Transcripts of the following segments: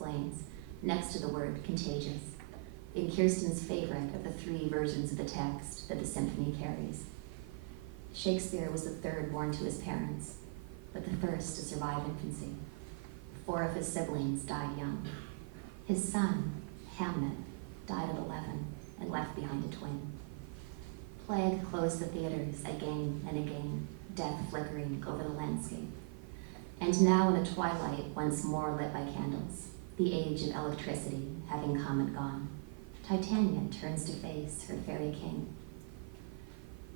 explains, next to the word contagious, in Kirsten's favorite of the 3 versions of the text that the symphony carries. Shakespeare was the 3rd born to his parents, but the first to survive infancy. 4 of his siblings died young. His son, Hamnet, died at 11 and left behind a twin. Plague closed the theaters again and again, death flickering over the landscape. And now in a twilight once more lit by candles, the age of electricity having come and gone, Titania turns to face her fairy king.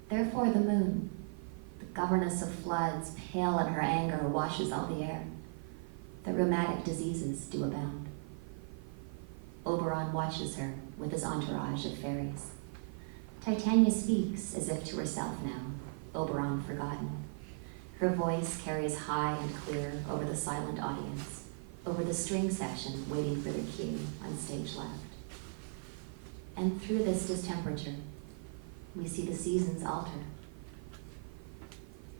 Therefore the moon, the governess of floods, pale in her anger, washes all the air. The rheumatic diseases do abound. Oberon watches her with his entourage of fairies. Titania speaks as if to herself now, Oberon forgotten. Her voice carries high and clear over the silent audience, over the string section waiting for their cue on stage left. And through this distemperature, we see the seasons alter.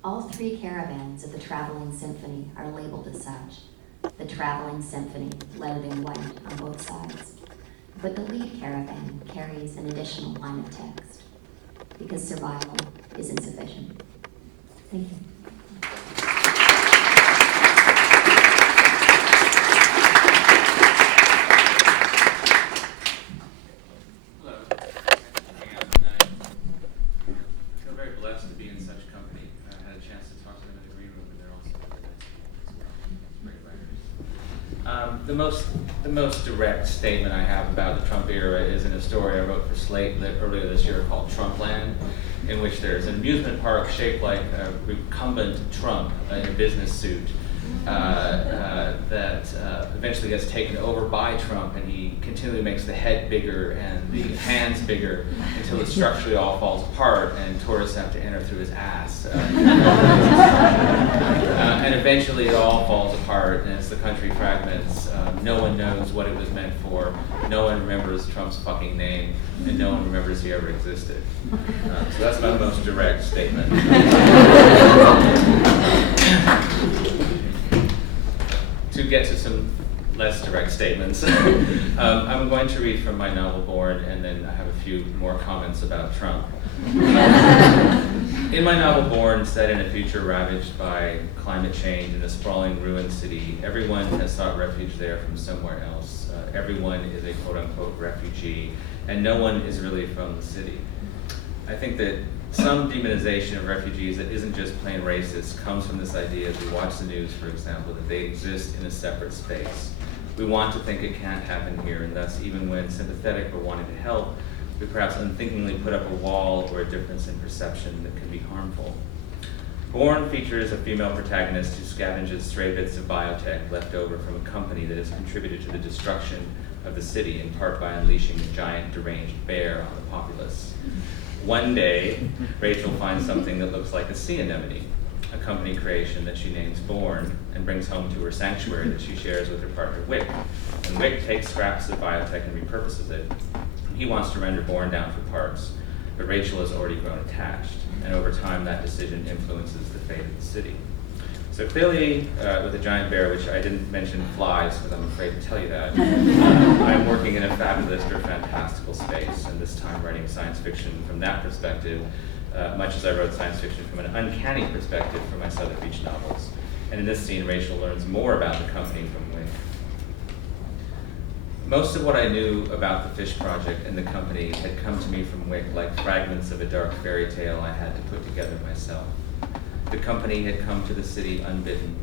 All 3 caravans of the traveling symphony are labeled as such. The traveling symphony, lettered in white on both sides. But the lead caravan carries an additional line of text, because survival is insufficient. Thank you. The most direct statement I have about the Trump era is in a story I wrote for Slate earlier this year called Trumpland, in which there's an amusement park shaped like a recumbent Trump in a business suit that eventually gets taken over by Trump, and he continually makes the head bigger and the hands bigger until it structurally all falls apart and tourists have to enter through his ass. And eventually it all falls apart, and as the country fragments, no one knows what it was meant for, no one remembers Trump's fucking name, and no one remembers he ever existed. So that's my most direct statement. To get to some less direct statements, I'm going to read from my novel Born, and then I have a few more comments about Trump. In my novel Born, set in a future ravaged by climate change in a sprawling ruined city, everyone has sought refuge there from somewhere else. Everyone is a quote-unquote refugee, and no one is really from the city. I think that some demonization of refugees that isn't just plain racist comes from this idea, as we watch the news, for example, that they exist in a separate space. We want to think it can't happen here, and thus, even when sympathetic or wanting to help, we perhaps unthinkingly put up a wall or a difference in perception that can be harmful. Born features a female protagonist who scavenges stray bits of biotech left over from a company that has contributed to the destruction of the city, in part by unleashing a giant deranged bear on the populace. One day, Rachel finds something that looks like a sea anemone, a company creation that she names Born, and brings home to her sanctuary that she shares with her partner Wick. And Wick takes scraps of biotech and repurposes it. He wants to render Born down for parts, but Rachel has already grown attached, and over time that decision influences the fate of the city. So clearly, with a giant bear, which I didn't mention flies, because I'm afraid to tell you that, I'm working in a fabulous or fantastical space, and this time writing science fiction from that perspective, much as I wrote science fiction from an uncanny perspective for my Southern Beach novels. And in this scene, Rachel learns more about the company from Wick. Most of what I knew about the Fish Project and the company had come to me from Wick like fragments of a dark fairy tale I had to put together myself. The company had come to the city unbidden,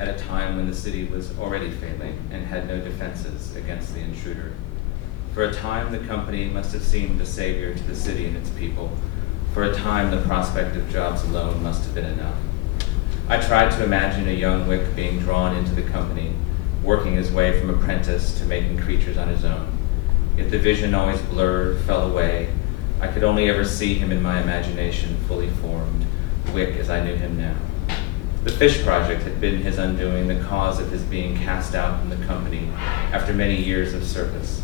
at a time when the city was already failing and had no defenses against the intruder. For a time, the company must have seemed a savior to the city and its people. For a time, the prospect of jobs alone must have been enough. I tried to imagine a young Wick being drawn into the company, working his way from apprentice to making creatures on his own. Yet the vision always blurred, fell away. I could only ever see him in my imagination fully formed, Wick as I knew him now. The Fish Project had been his undoing, the cause of his being cast out from the company after many years of service.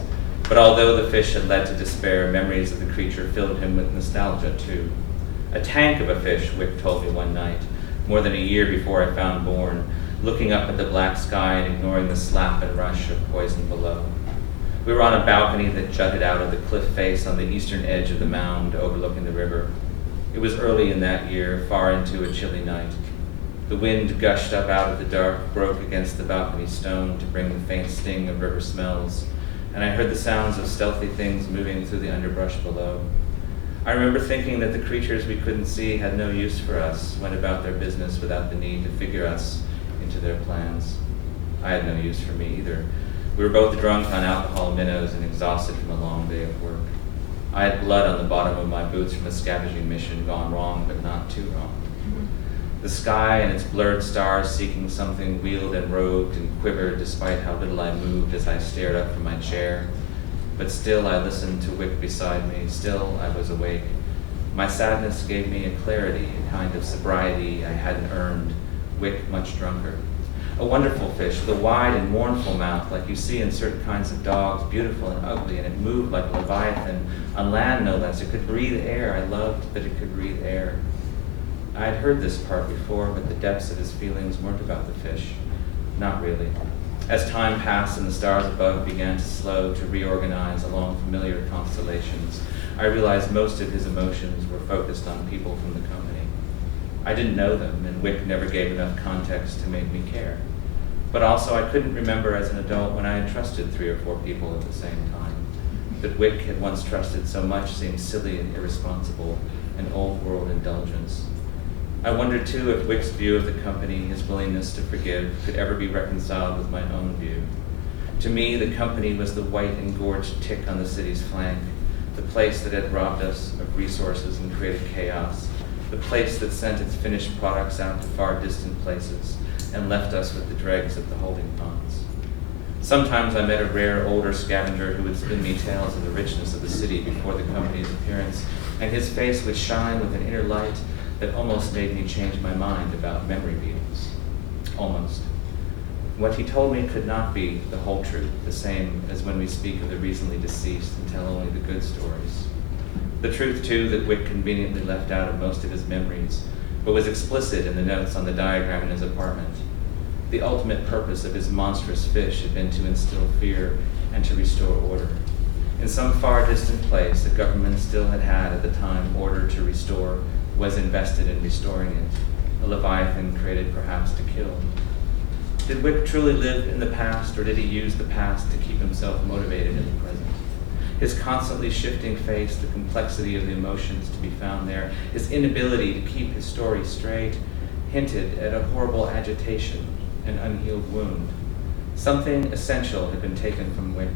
But although the fish had led to despair, memories of the creature filled him with nostalgia too. A tank of a fish, Wick told me one night, more than a year before I found Born, looking up at the black sky and ignoring the slap and rush of poison below. We were on a balcony that jutted out of the cliff face on the eastern edge of the mound overlooking the river. It was early in that year, far into a chilly night. The wind gushed up out of the dark, broke against the balcony stone to bring the faint sting of river smells, and I heard the sounds of stealthy things moving through the underbrush below. I remember thinking that the creatures we couldn't see had no use for us, went about their business without the need to figure us into their plans. I had no use for me either. We were both drunk on alcohol minnows and exhausted from a long day of work. I had blood on the bottom of my boots from a scavenging mission gone wrong, but not too wrong. The sky and its blurred stars seeking something wheeled and robed and quivered despite how little I moved as I stared up from my chair. But still I listened to Wick beside me, still I was awake. My sadness gave me a clarity, a kind of sobriety I hadn't earned, Wick much drunker. A wonderful fish with a wide and mournful mouth like you see in certain kinds of dogs, beautiful and ugly, and it moved like a leviathan, on land no less. It could breathe air. I loved that it could breathe air. I had heard this part before, but the depths of his feelings weren't about the fish. Not really. As time passed and the stars above began to slow, to reorganize along familiar constellations, I realized most of his emotions were focused on people from the company. I didn't know them, and Wick never gave enough context to make me care. But also I couldn't remember as an adult when I had trusted 3 or 4 people at the same time. That Wick had once trusted so much seemed silly and irresponsible, an old world indulgence. I wondered too if Wick's view of the company, his willingness to forgive, could ever be reconciled with my own view. To me, the company was the white engorged tick on the city's flank, the place that had robbed us of resources and created chaos, the place that sent its finished products out to far distant places and left us with the dregs of the holding ponds. Sometimes I met a rare older scavenger who would spin me tales of the richness of the city before the company's appearance, and his face would shine with an inner light that almost made me change my mind about memory beetles. Almost. What he told me could not be the whole truth, the same as when we speak of the recently deceased and tell only the good stories. The truth, too, that Wick conveniently left out of most of his memories, but was explicit in the notes on the diagram in his apartment. The ultimate purpose of his monstrous fish had been to instill fear and to restore order. In some far distant place, the government still had at the time order to restore, was invested in restoring it, a leviathan created perhaps to kill. Did Wick truly live in the past, or did he use the past to keep himself motivated in the present? His constantly shifting face, the complexity of the emotions to be found there, his inability to keep his story straight, hinted at a horrible agitation, an unhealed wound. Something essential had been taken from Wick,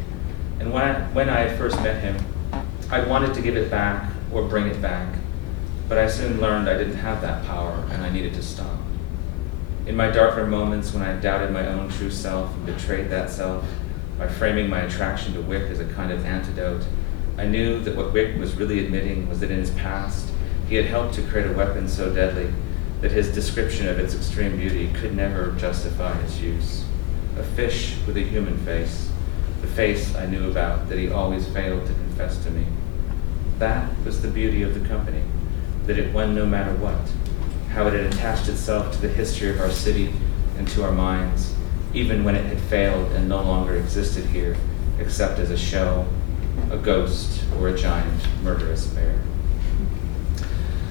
and when I had first met him, I wanted to give it back or bring it back, but I soon learned I didn't have that power and I needed to stop. In my darker moments when I doubted my own true self and betrayed that self, by framing my attraction to Wick as a kind of antidote, I knew that what Wick was really admitting was that in his past, he had helped to create a weapon so deadly that his description of its extreme beauty could never justify its use. A fish with a human face, the face I knew about that he always failed to confess to me. That was the beauty of the company, that it won no matter what, how it had attached itself to the history of our city and to our minds, even when it had failed and no longer existed here, except as a shell, a ghost, or a giant murderous bear.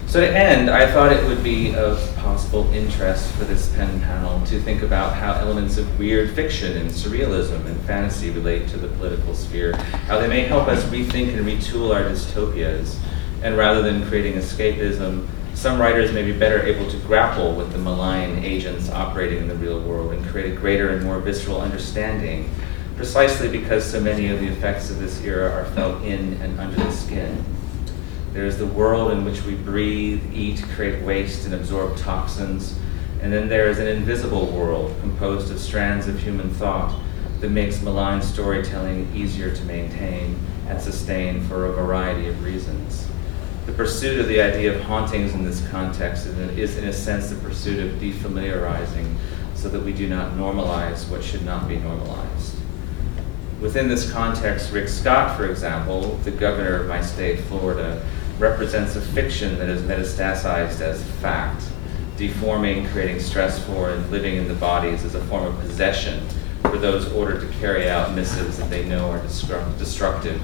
So to end, I thought it would be of possible interest for this pen panel to think about how elements of weird fiction and surrealism and fantasy relate to the political sphere, how they may help us rethink and retool our dystopias, and rather than creating escapism, some writers may be better able to grapple with the malign agents operating in the real world and create a greater and more visceral understanding, precisely because so many of the effects of this era are felt in and under the skin. There is the world in which we breathe, eat, create waste, and absorb toxins, and then there is an invisible world composed of strands of human thought that makes malign storytelling easier to maintain and sustain for a variety of reasons. The pursuit of the idea of hauntings in this context is in a sense the pursuit of defamiliarizing so that we do not normalize what should not be normalized. Within this context, Rick Scott, for example, the governor of my state, Florida, represents a fiction that is metastasized as fact, deforming, creating stress for, and living in the bodies as a form of possession for those ordered to carry out missives that they know are destructive.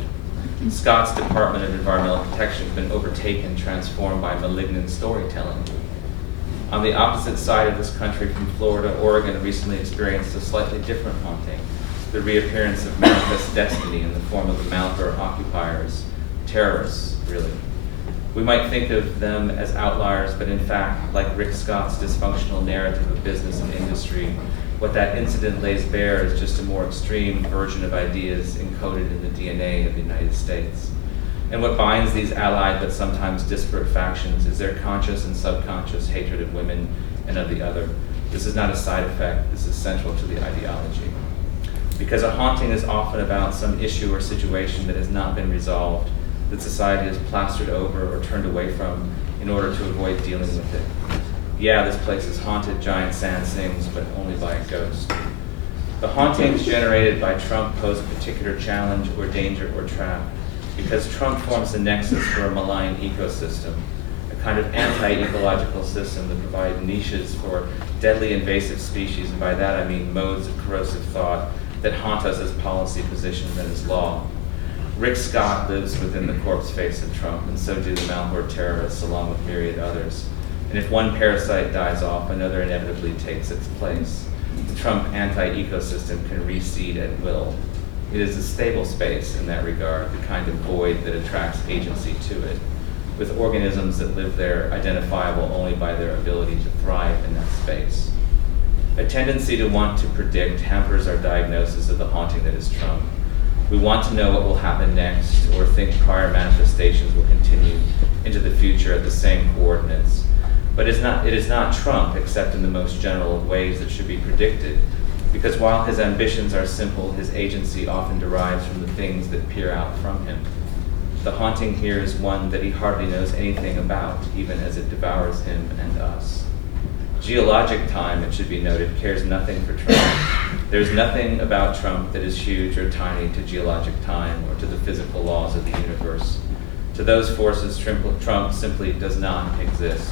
Scott's Department of Environmental Protection has been overtaken, transformed by malignant storytelling. On the opposite side of this country from Florida, Oregon recently experienced a slightly different haunting, the reappearance of manifest destiny in the form of the Malheur occupiers, terrorists, really. We might think of them as outliers, but in fact, like Rick Scott's dysfunctional narrative of business and industry, what that incident lays bare is just a more extreme version of ideas encoded in the DNA of the United States. And what binds these allied but sometimes disparate factions is their conscious and subconscious hatred of women and of the other. This is not a side effect, this is central to the ideology. Because a haunting is often about some issue or situation that has not been resolved, that society has plastered over or turned away from in order to avoid dealing with it. Yeah, this place is haunted, Giant Sand sings, but only by a ghost. The hauntings generated by Trump pose a particular challenge or danger or trap because Trump forms the nexus for a malign ecosystem, a kind of anti-ecological system that provides niches for deadly invasive species, and by that I mean modes of corrosive thought that haunt us as policy positions and as law. Rick Scott lives within the corpse face of Trump, and so do the Malheur terrorists along with myriad others. And if one parasite dies off, another inevitably takes its place. The Trump anti-ecosystem can reseed at will. It is a stable space in that regard, the kind of void that attracts agency to it, with organisms that live there identifiable only by their ability to thrive in that space. A tendency to want to predict hampers our diagnosis of the haunting that is Trump. We want to know what will happen next, or think prior manifestations will continue into the future at the same coordinates. But it is not Trump, except in the most general of ways, that should be predicted, because while his ambitions are simple, his agency often derives from the things that peer out from him. The haunting here is one that he hardly knows anything about, even as it devours him and us. Geologic time, it should be noted, cares nothing for Trump. There's nothing about Trump that is huge or tiny to geologic time or to the physical laws of the universe. To those forces, Trump simply does not exist.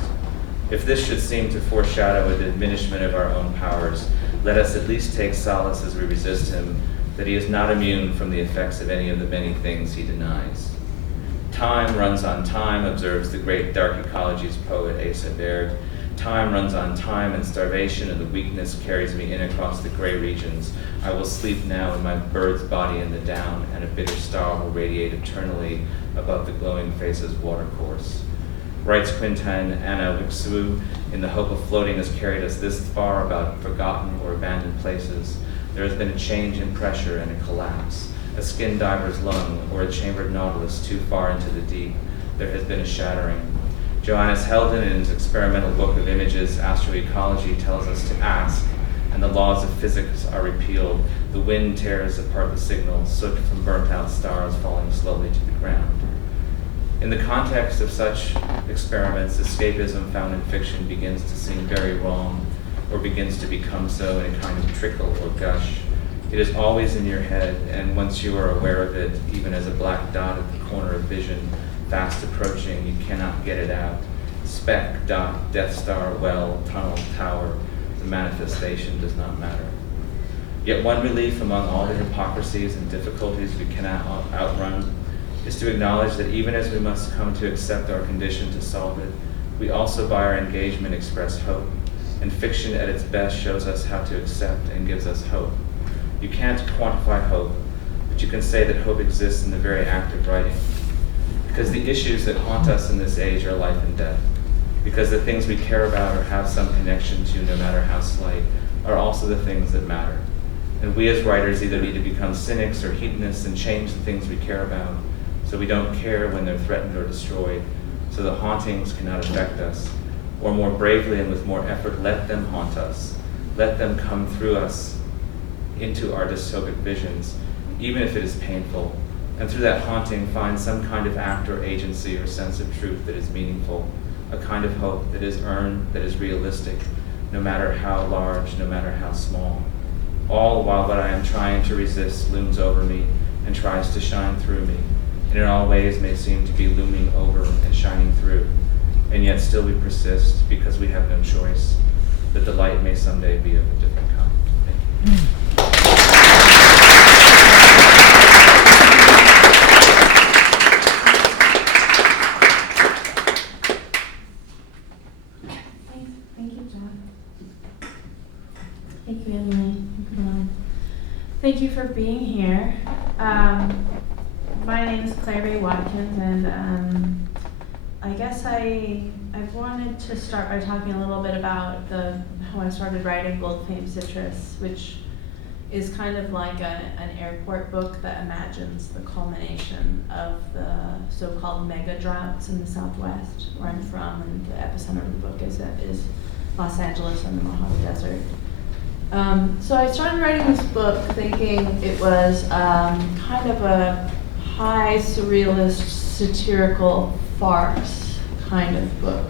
If this should seem to foreshadow a diminishment of our own powers, let us at least take solace as we resist him, that he is not immune from the effects of any of the many things he denies. Time runs on time, observes the great dark ecologies poet Asa Baird. Time runs on time, and starvation and the weakness carries me in across the gray regions. I will sleep now in my bird's body in the down, and a bitter star will radiate eternally above the glowing face's watercourse. Writes Quintan Anna Wixu, in the hope of floating has carried us this far about forgotten or abandoned places. There has been a change in pressure and a collapse, a skin diver's lung or a chambered nautilus too far into the deep. There has been a shattering. Johannes Helden, in his experimental book of images, Astroecology, tells us to ask, and the laws of physics are repealed. The wind tears apart the signals, soot from burnt-out stars falling slowly to the ground. In the context of such experiments, escapism found in fiction begins to seem very wrong, or begins to become so in a kind of trickle or gush. It is always in your head, and once you are aware of it, even as a black dot at the corner of vision, fast approaching, you cannot get it out. Speck, dot, Death Star, well, tunnel, tower, the manifestation does not matter. Yet one relief among all the hypocrisies and difficulties we cannot outrun is to acknowledge that even as we must come to accept our condition to solve it, we also by our engagement express hope, and fiction at its best shows us how to accept and gives us hope. You can't quantify hope, but you can say that hope exists in the very act of writing. Because the issues that haunt us in this age are life and death. Because the things we care about or have some connection to, no matter how slight, are also the things that matter. And we as writers either need to become cynics or hedonists and change the things we care about, so we don't care when they're threatened or destroyed, so the hauntings cannot affect us, or more bravely and with more effort, let them haunt us. Let them come through us into our dystopic visions, even if it is painful, and through that haunting find some kind of act or agency or sense of truth that is meaningful, a kind of hope that is earned, that is realistic, no matter how large, no matter how small. All while what I am trying to resist looms over me and tries to shine through me, and in all ways may seem to be looming over and shining through. and yet still we persist because we have no choice, that the light may someday be of a different kind. Thank you. Thank you, John. Thank you, Emily. Thank you for being here. My name is Vaye Watkins, and I guess I wanted to start by talking a little bit about how I started writing Gold Fame Citrus, which is kind of like an airport book that imagines the culmination of the so-called mega droughts in the Southwest, where I'm from, and the epicenter of the book is Los Angeles and the Mojave Desert. So I started writing this book thinking it was kind of a high surrealist satirical farce kind of book.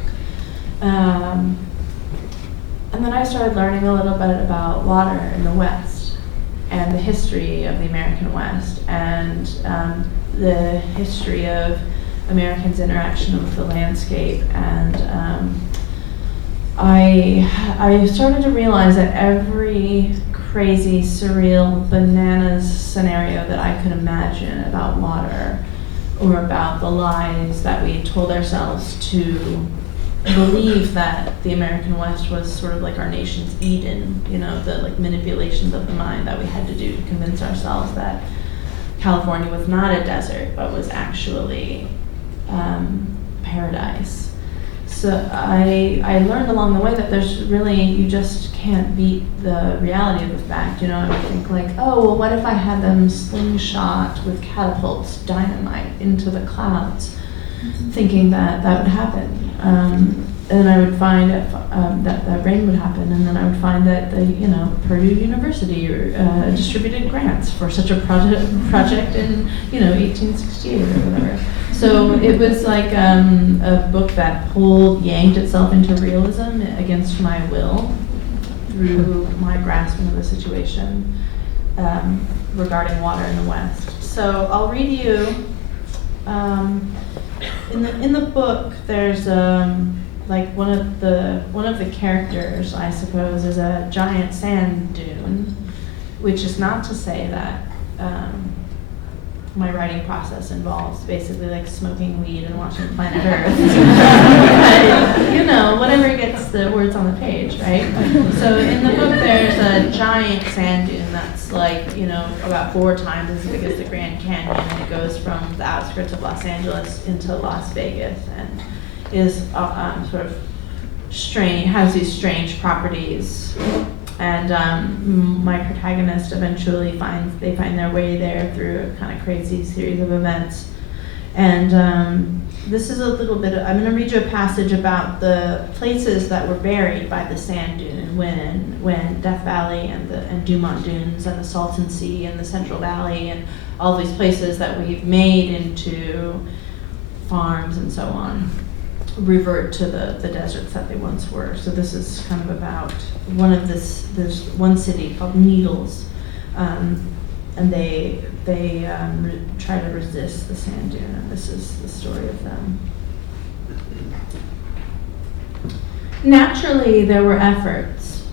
And then I started learning a little bit about water in the West and the history of the American West and the history of Americans' interaction with the landscape. And I started to realize that every crazy, surreal, bananas scenario that I could imagine about water or about the lies that we told ourselves to believe that the American West was sort of like our nation's Eden, the like manipulations of the mind that we had to do to convince ourselves that California was not a desert, but was actually paradise. So I learned along the way that there's really, you just can't beat the reality of the fact, I would think like, oh, well, what if I had them slingshot with catapults dynamite into the clouds, thinking that would happen. And I would find that rain would happen, and then I would find that Purdue University distributed grants for such a project in 1868 or whatever. So it was like a book that yanked itself into realism against my will through my grasping of the situation regarding water in the West. So I'll read you. In the book, there's like one of the characters, I suppose, is a giant sand dune, which is not to say that my writing process involves basically like smoking weed and watching Planet Earth. But, whatever gets the words on the page, right? So in the book, there's a giant sand dune that's like, about 4 times as big as the Grand Canyon, and it goes from the outskirts of Los Angeles into Las Vegas, and is sort of strange, has these strange properties. And my protagonist eventually find their way there through a kind of crazy series of events. And this is a little bit I'm going to read you a passage about the places that were buried by the sand dune when Death Valley and Dumont Dunes and the Salton Sea and the Central Valley and all these places that we've made into farms and so on revert to the deserts that they once were. So this is kind of about there's one city called Needles, and they try to resist the sand dune, and this is the story of them. Naturally, there were efforts.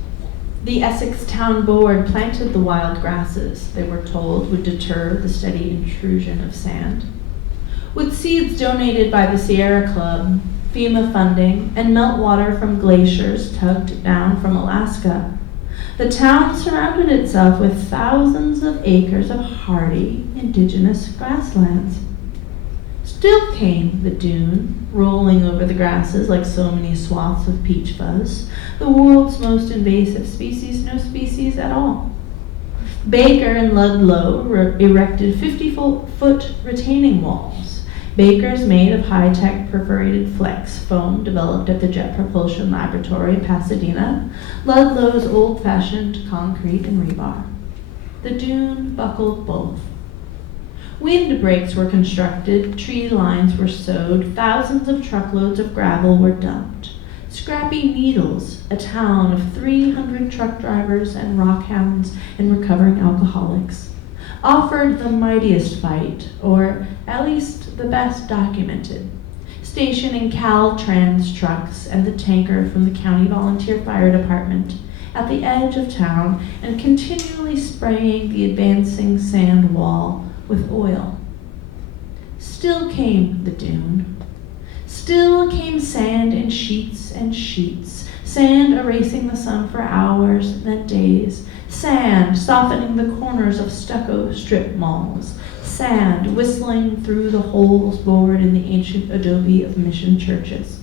The Essex Town Board planted the wild grasses they were told would deter the steady intrusion of sand. With seeds donated by the Sierra Club, FEMA funding, and meltwater from glaciers tugged down from Alaska, the town surrounded itself with thousands of acres of hardy indigenous grasslands. Still came the dune, rolling over the grasses like so many swaths of peach fuzz, the world's most invasive species, no species at all. Baker and Ludlow erected 50-foot retaining walls. Baker's made of high-tech perforated flex foam developed at the Jet Propulsion Laboratory, Pasadena. Ludlow's old-fashioned concrete and rebar. The dune buckled both. Windbreaks were constructed, tree lines were sowed, thousands of truckloads of gravel were dumped. Scrappy Needles, a town of 300 truck drivers and rockhounds and recovering alcoholics, offered the mightiest fight, or at least the best documented. stationing Caltrans trucks and the tanker from the County Volunteer Fire Department at the edge of town and continually spraying the advancing sand wall with oil. Still came the dune. Still came sand in sheets and sheets, sand erasing the sun for hours, then days, sand softening the corners of stucco strip malls, sand whistling through the holes bored in the ancient adobe of mission churches.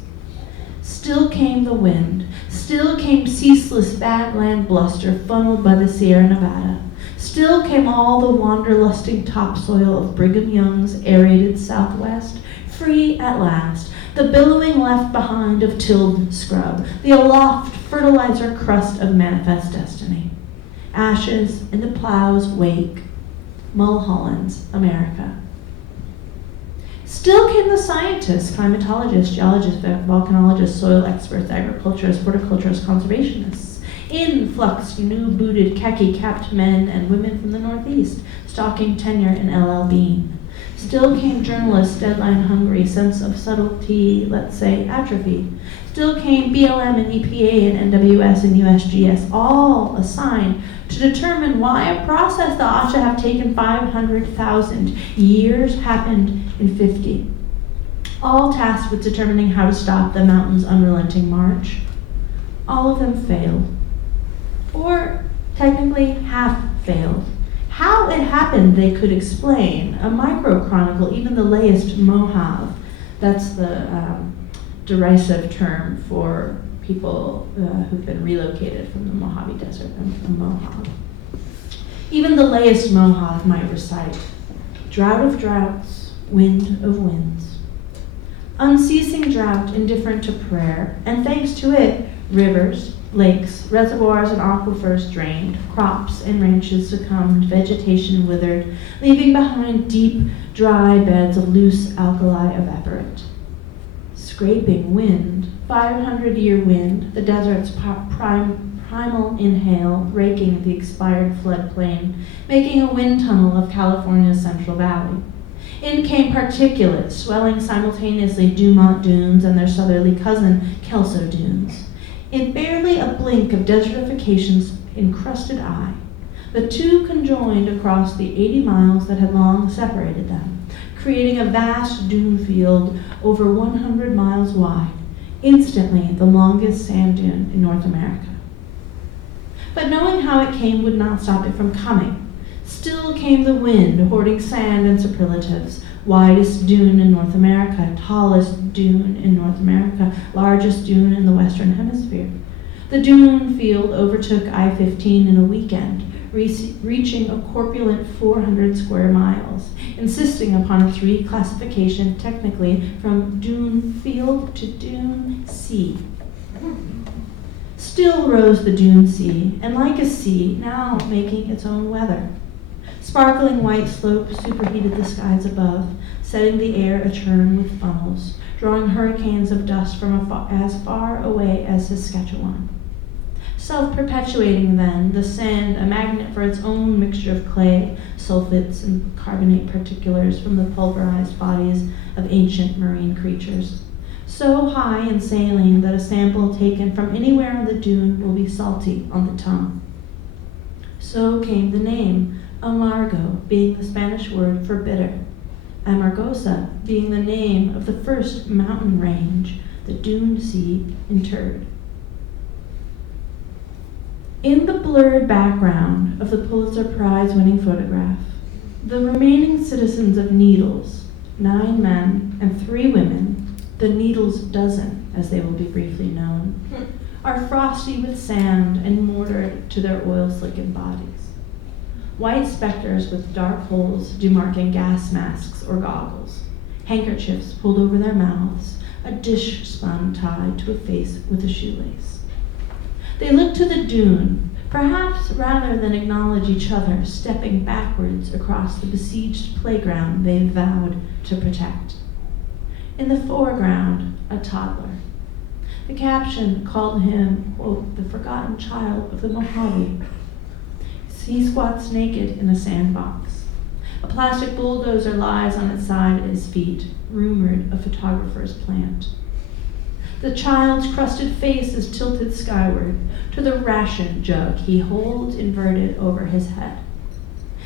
Still came the wind, still came ceaseless badland bluster funneled by the Sierra Nevada. Still came all the wanderlusting topsoil of Brigham Young's aerated southwest, free at last, the billowing left behind of tilled scrub, the aloft fertilizer crust of manifest destiny. Ashes in the plow's wake, Mulholland's America. Still came the scientists, climatologists, geologists, volcanologists, soil experts, agriculturists, horticulturists, conservationists, influx new-booted, khaki-capped men and women from the Northeast, stalking tenure in LL Bean. Still came journalists, deadline-hungry, sense of subtlety, let's say, atrophy. Still came BLM and EPA and NWS and USGS, all assigned to determine why a process that ought to have taken 500,000 years happened in 50. All tasked with determining how to stop the mountain's unrelenting march. All of them failed. Or technically half failed. How it happened they could explain. A micro-chronicle, even the layest Mojave, that's the derisive term for people who've been relocated from the Mojave Desert and Mojave. Even the layest Mojave might recite, drought of droughts, wind of winds. Unceasing drought indifferent to prayer, and thanks to it, rivers, lakes, reservoirs, and aquifers drained, crops and ranches succumbed, vegetation withered, leaving behind deep, dry beds of loose alkali evaporate. Scraping wind, 500-year wind, the desert's primal inhale, raking the expired floodplain, making a wind tunnel of California's Central Valley. In came particulates, swelling simultaneously Dumont Dunes and their southerly cousin, Kelso Dunes. In barely a blink of desertification's encrusted eye, the two conjoined across the 80 miles that had long separated them, creating a vast dune field over 100 miles wide, instantly the longest sand dune in North America. But knowing how it came would not stop it from coming. Still came the wind, hoarding sand and superlatives. Widest dune in North America, tallest dune in North America, largest dune in the Western Hemisphere. The dune field overtook I-15 in a weekend, reaching a corpulent 400 square miles, insisting upon a three classification technically from dune field to dune sea. Still rose the dune sea, and like a sea, now making its own weather. Sparkling white slopes superheated the skies above, setting the air achurn with funnels, drawing hurricanes of dust from as far away as Saskatchewan. Self-perpetuating then, the sand, a magnet for its own mixture of clay, sulfates, and carbonate particulars from the pulverized bodies of ancient marine creatures. So high and saline that a sample taken from anywhere on the dune will be salty on the tongue. So came the name, Amargo being the Spanish word for bitter, Amargosa being the name of the first mountain range the dune sea interred. In the blurred background of the Pulitzer Prize-winning photograph, the remaining citizens of Needles, 9 men and 3 women, the Needles dozen, as they will be briefly known, are frosty with sand and mortared to their oil-slickened bodies. White specters with dark holes demarking gas masks or goggles, handkerchiefs pulled over their mouths, a dish spun tied to a face with a shoelace. They look to the dune, perhaps rather than acknowledge each other, stepping backwards across the besieged playground they vowed to protect. In the foreground, a toddler. The caption called him, quote, the forgotten child of the Mojave. He squats naked in a sandbox. A plastic bulldozer lies on its side at his feet, rumored a photographer's plant. The child's crusted face is tilted skyward to the ration jug he holds inverted over his head.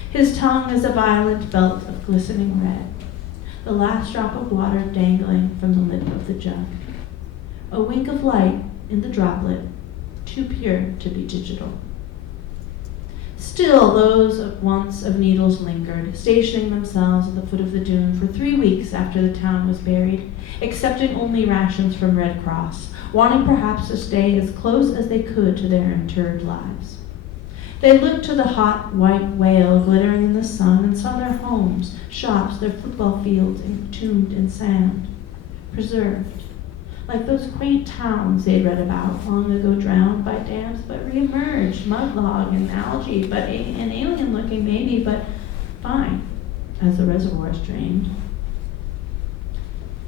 His tongue is a violet belt of glistening red, the last drop of water dangling from the lip of the jug. A wink of light in the droplet, too pure to be digital. Still, those once of needles lingered, stationing themselves at the foot of the dune for 3 weeks after the town was buried, accepting only rations from Red Cross, wanting perhaps to stay as close as they could to their interred lives. They looked to the hot white whale glittering in the sun and saw their homes, shops, their football fields entombed in sand, preserved, like those quaint towns they'd read about, long ago drowned by dams, but re-emerged, mudlog and algae, but an alien-looking maybe, but fine, as the reservoirs drained.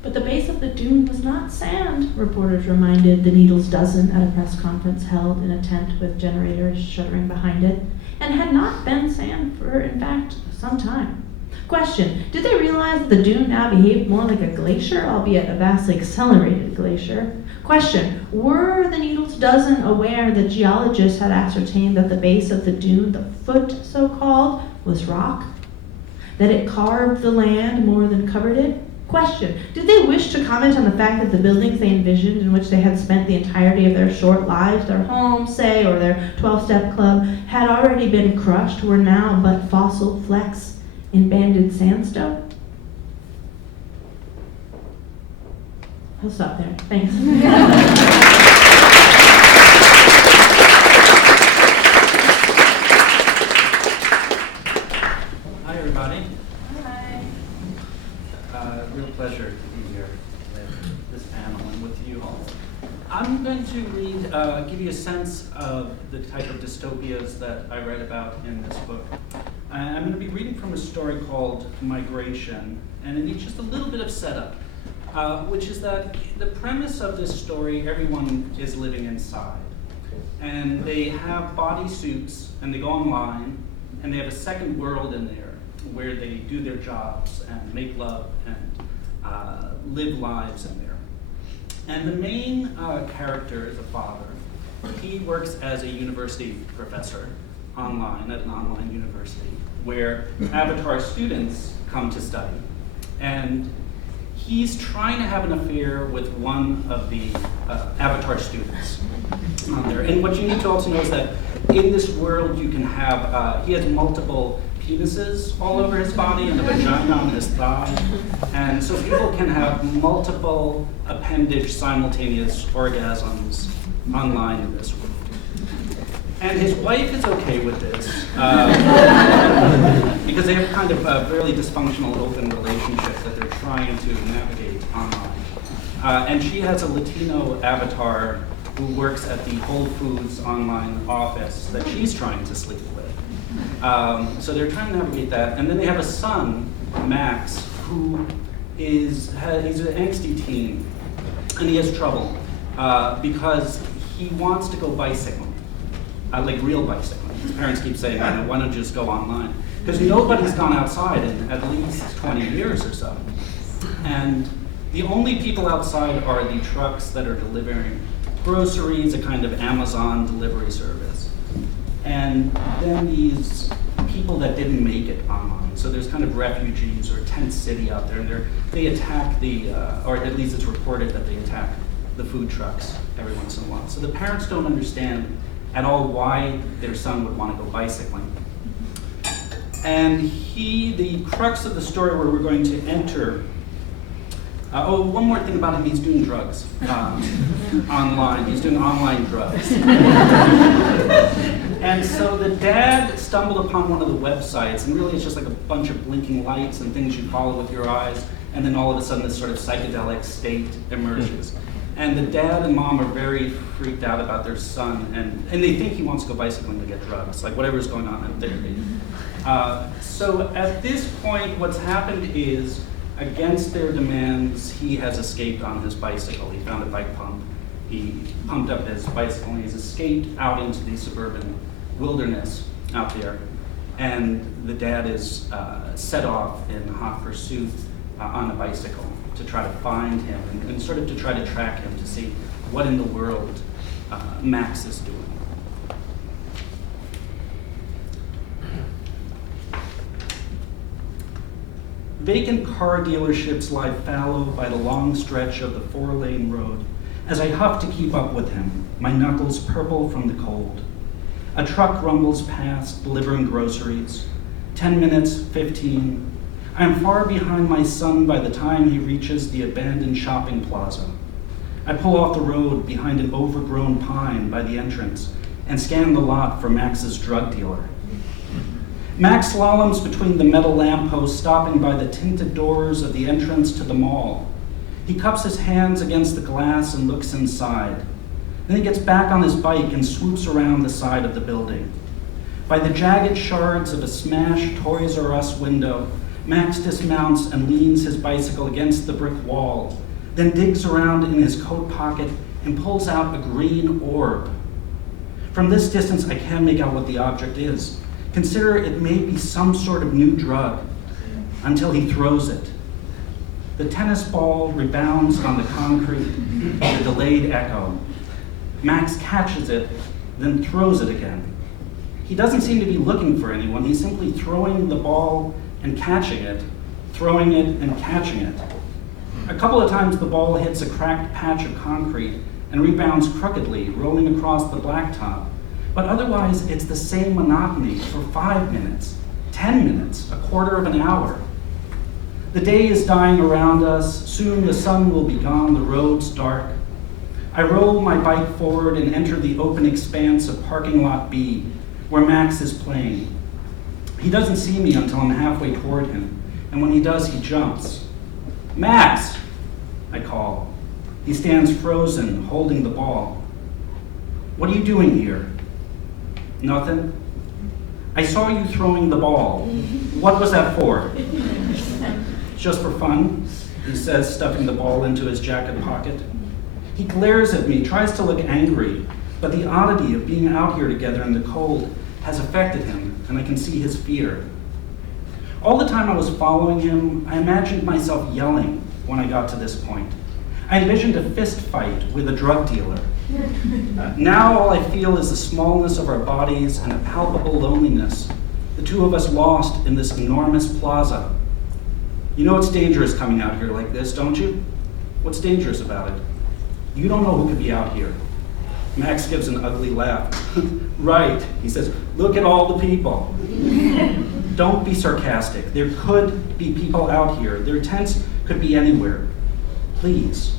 But the base of the dune was not sand, reporters reminded the Needles dozen at a press conference held in a tent with generators shuddering behind it, and had not been sand for, in fact, some time. Question, did they realize that the dune now behaved more like a glacier, albeit a vastly accelerated glacier? Question, were the Needles dozen aware that geologists had ascertained that the base of the dune, the foot so-called, was rock? That it carved the land more than covered it? Question, did they wish to comment on the fact that the buildings they envisioned in which they had spent the entirety of their short lives, their homes, say, or their 12-step club, had already been crushed, were now but fossil flecks in banded sandstone? I'll stop there. Thanks. Hi, everybody. Hi. Real pleasure to be here with this panel and with you all. I'm going to give you a sense of the type of dystopias that I write about in this book. I'm going to be reading from a story called Migration, and it needs just a little bit of setup, which is that the premise of this story, everyone is living inside. And they have bodysuits, and they go online, and they have a second world in there where they do their jobs and make love and live lives in there. And the main character is a father. He works as a university professor online at an online university where Avatar students come to study. And he's trying to have an affair with one of the Avatar students on there. And what you need to also know is that in this world you can have, he has multiple penises all over his body and a vagina on his thigh. And so people can have multiple appendage simultaneous orgasms online in this world. And his wife is okay with this because they have kind of a fairly dysfunctional open relationship that they're trying to navigate online. And she has a Latino avatar who works at the Whole Foods online office that she's trying to sleep with. So they're trying to navigate that. And then they have a son, Max, who he's an angsty teen, and he has trouble because he wants to go bicycling. Like real bicycling. His parents keep saying, why don't you just go online? Because nobody's gone outside in at least 20 years or so. And the only people outside are the trucks that are delivering groceries, a kind of Amazon delivery service. And then these people that didn't make it online. So there's kind of refugees or tent city out there, and they attack or at least it's reported that they attack the food trucks every once in a while. So the parents don't understand at all why their son would want to go bicycling. And the crux of the story where we're going to enter, one more thing about him, he's doing drugs online. He's doing online drugs. And so the dad stumbled upon one of the websites, and really it's just like a bunch of blinking lights and things you follow with your eyes, and then all of a sudden this sort of psychedelic state emerges. And the dad and mom are very freaked out about their son, and they think he wants to go bicycling to get drugs, like whatever's going on in therapy. So at this point, what's happened is, against their demands, he has escaped on his bicycle. He found a bike pump. He pumped up his bicycle, and he's escaped out into the suburban wilderness out there. And the dad is set off in hot pursuit on a bicycle. to try to find him and sort of to try to track him to see what in the world Max is doing. Vacant car dealerships lie fallow by the long stretch of the 4-lane road as I huff to keep up with him, my knuckles purple from the cold. A truck rumbles past, delivering groceries. 10 minutes, 15. I am far behind my son by the time he reaches the abandoned shopping plaza. I pull off the road behind an overgrown pine by the entrance and scan the lot for Max's drug dealer. Max slaloms between the metal lampposts, stopping by the tinted doors of the entrance to the mall. He cups his hands against the glass and looks inside. Then he gets back on his bike and swoops around the side of the building. By the jagged shards of a smashed Toys R Us window, Max dismounts and leans his bicycle against the brick wall, then digs around in his coat pocket and pulls out a green orb. From this distance, I can't make out what the object is. Consider it may be some sort of new drug, until he throws it. The tennis ball rebounds on the concrete with a delayed echo. Max catches it, then throws it again. He doesn't seem to be looking for anyone. He's simply throwing the ball and catching it, throwing it and catching it. A couple of times the ball hits a cracked patch of concrete and rebounds crookedly, rolling across the blacktop. But otherwise, it's the same monotony for 5 minutes, 10 minutes, a quarter of an hour. The day is dying around us. Soon the sun will be gone, the road's dark. I roll my bike forward and enter the open expanse of parking lot B, where Max is playing. He doesn't see me until I'm halfway toward him, and when he does, he jumps. Max, I call. He stands frozen, holding the ball. What are you doing here? Nothing. I saw you throwing the ball. What was that for? Just for fun, he says, stuffing the ball into his jacket pocket. He glares at me, tries to look angry, but the oddity of being out here together in the cold has affected him, and I can see his fear. All the time I was following him, I imagined myself yelling when I got to this point. I envisioned a fist fight with a drug dealer. Now all I feel is the smallness of our bodies and a palpable loneliness, the two of us lost in this enormous plaza. You know it's dangerous coming out here like this, don't you? What's dangerous about it? You don't know who could be out here. Max gives an ugly laugh. Right, he says, look at all the people. Don't be sarcastic. There could be people out here. Their tents could be anywhere. Please,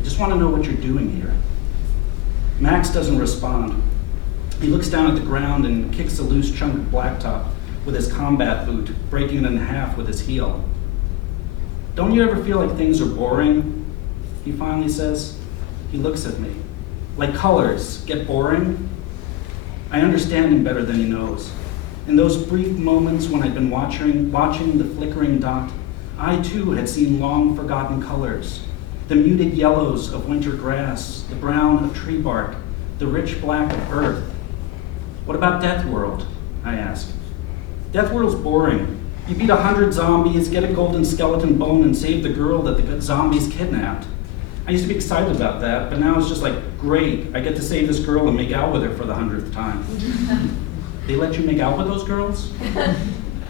I just want to know what you're doing here. Max doesn't respond. He looks down at the ground and kicks a loose chunk of blacktop with his combat boot, breaking it in half with his heel. Don't you ever feel like things are boring? He finally says. He looks at me. Like colors get boring? I understand him better than he knows. In those brief moments when I'd been watching the flickering dot, I too had seen long forgotten colors. The muted yellows of winter grass, the brown of tree bark, the rich black of earth. What about Death World? I asked. Death World's boring. You beat 100 zombies, get a golden skeleton bone, and save the girl that the zombies kidnapped. I used to be excited about that, but now it's just like, great, I get to save this girl and make out with her for the 100th time. They let you make out with those girls?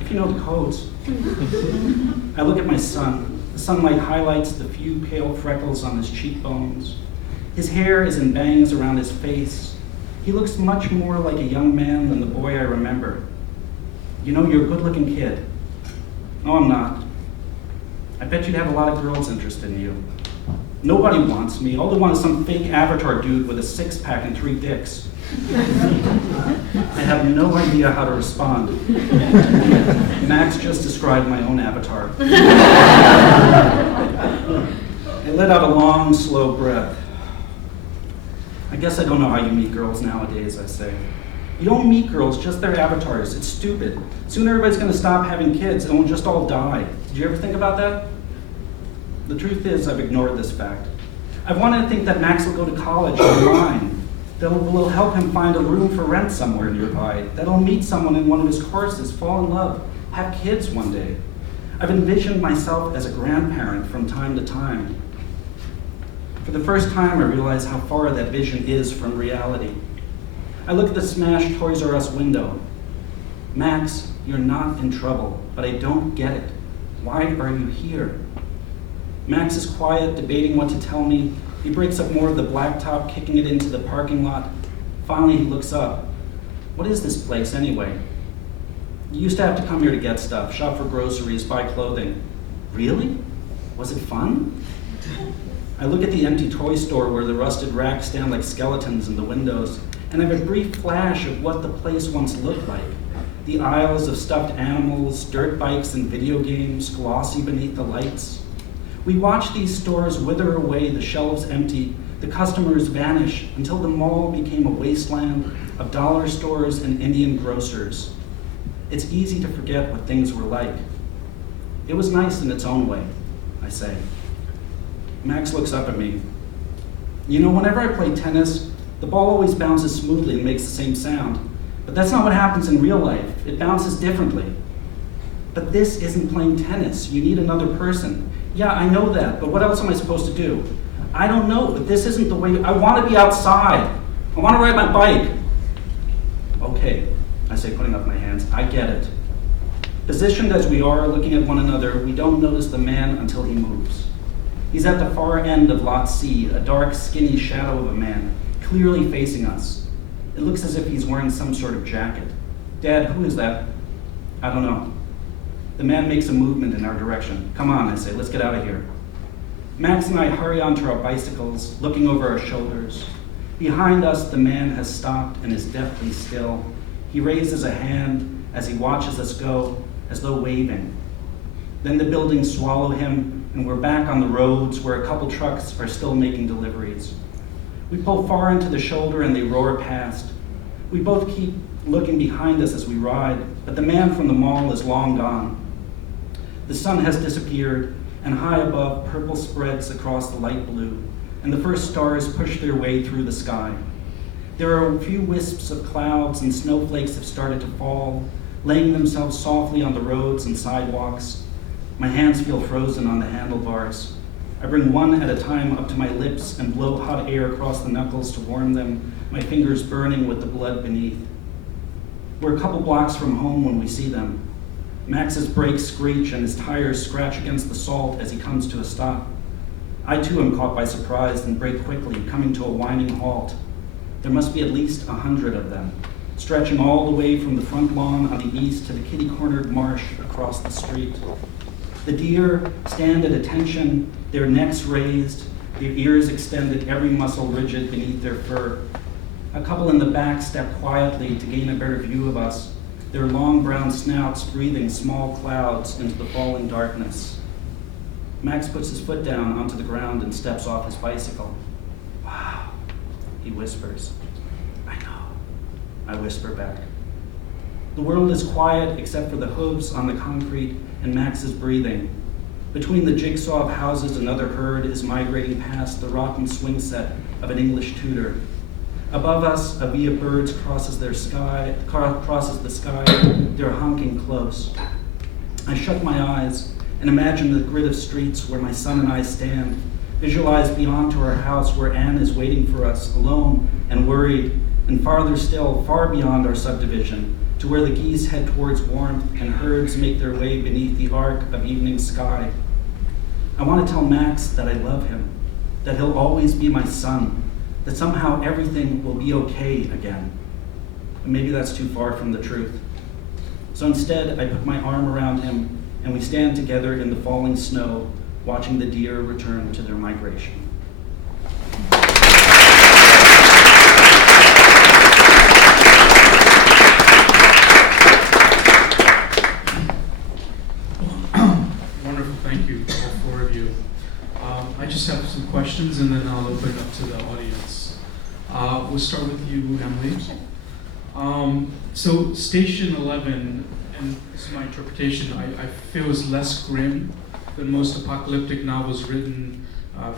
If you know the codes. I look at my son. The sunlight highlights the few pale freckles on his cheekbones. His hair is in bangs around his face. He looks much more like a young man than the boy I remember. You know, you're a good-looking kid. No, I'm not. I bet you'd have a lot of girls interested in you. Nobody wants me. All they want is some fake avatar dude with a six-pack and 3 dicks. I have no idea how to respond. Max just described my own avatar. I let out a long, slow breath. I guess I don't know how you meet girls nowadays, I say. You don't meet girls, just their avatars. It's stupid. Soon everybody's going to stop having kids and we'll just all die. Did you ever think about that? The truth is, I've ignored this fact. I've wanted to think that Max will go to college online. That will help him find a room for rent somewhere nearby. That he'll meet someone in one of his courses, fall in love, have kids one day. I've envisioned myself as a grandparent from time to time. For the first time, I realize how far that vision is from reality. I look at the smashed Toys R Us window. Max, you're not in trouble, but I don't get it. Why are you here? Max is quiet, debating what to tell me. He breaks up more of the blacktop, kicking it into the parking lot. Finally, he looks up. What is this place anyway? You used to have to come here to get stuff, shop for groceries, buy clothing. Really? Was it fun? I look at the empty toy store where the rusted racks stand like skeletons in the windows, and I have a brief flash of what the place once looked like. The aisles of stuffed animals, dirt bikes, and video games, glossy beneath the lights. We watch these stores wither away, the shelves empty, the customers vanish, until the mall became a wasteland of dollar stores and Indian grocers. It's easy to forget what things were like. It was nice in its own way, I say. Max looks up at me. You know, whenever I play tennis, the ball always bounces smoothly and makes the same sound. But that's not what happens in real life. It bounces differently. But this isn't playing tennis. You need another person. Yeah, I know that, but what else am I supposed to do? I don't know, but this isn't the way. I want to be outside. I want to ride my bike. Okay, I say, putting up my hands. I get it. Positioned as we are, looking at one another, we don't notice the man until he moves. He's at the far end of Lot C, a dark, skinny shadow of a man, clearly facing us. It looks as if he's wearing some sort of jacket. Dad, who is that? I don't know. The man makes a movement in our direction. Come on, I say, let's get out of here. Max and I hurry onto our bicycles, looking over our shoulders. Behind us, the man has stopped and is deathly still. He raises a hand as he watches us go, as though waving. Then the buildings swallow him, and we're back on the roads where a couple trucks are still making deliveries. We pull far into the shoulder and they roar past. We both keep looking behind us as we ride, but the man from the mall is long gone. The sun has disappeared, and high above, purple spreads across the light blue, and the first stars push their way through the sky. There are a few wisps of clouds, and snowflakes have started to fall, laying themselves softly on the roads and sidewalks. My hands feel frozen on the handlebars. I bring one at a time up to my lips and blow hot air across the knuckles to warm them, my fingers burning with the blood beneath. We're a couple blocks from home when we see them. Max's brakes screech and his tires scratch against the salt as he comes to a stop. I too am caught by surprise and brake quickly, coming to a whining halt. There must be at least 100 of them, stretching all the way from the front lawn on the east to the kitty-cornered marsh across the street. The deer stand at attention, their necks raised, their ears extended, every muscle rigid beneath their fur. A couple in the back step quietly to gain a better view of us, their long brown snouts breathing small clouds into the falling darkness. Max puts his foot down onto the ground and steps off his bicycle. Wow, he whispers. I know, I whisper back. The world is quiet except for the hooves on the concrete and Max's breathing. Between the jigsaw of houses, another herd is migrating past the rotten swing set of an English tutor. Above us, a Vaye of birds crosses the sky, they're honking close. I shut my eyes and imagine the grid of streets where my son and I stand, visualize beyond to our house where Anne is waiting for us, alone and worried, and farther still, far beyond our subdivision, to where the geese head towards warmth and herds make their way beneath the arc of evening sky. I want to tell Max that I love him, that he'll always be my son, that somehow everything will be okay again. And maybe that's too far from the truth. So instead, I put my arm around him and we stand together in the falling snow, watching the deer return to their migration. Wonderful, thank you, all four of you. I just have some questions and then I'll open it up to the audience. We'll start with you, Emily. So Station 11, and this is my interpretation, I feel is less grim than most apocalyptic novels written,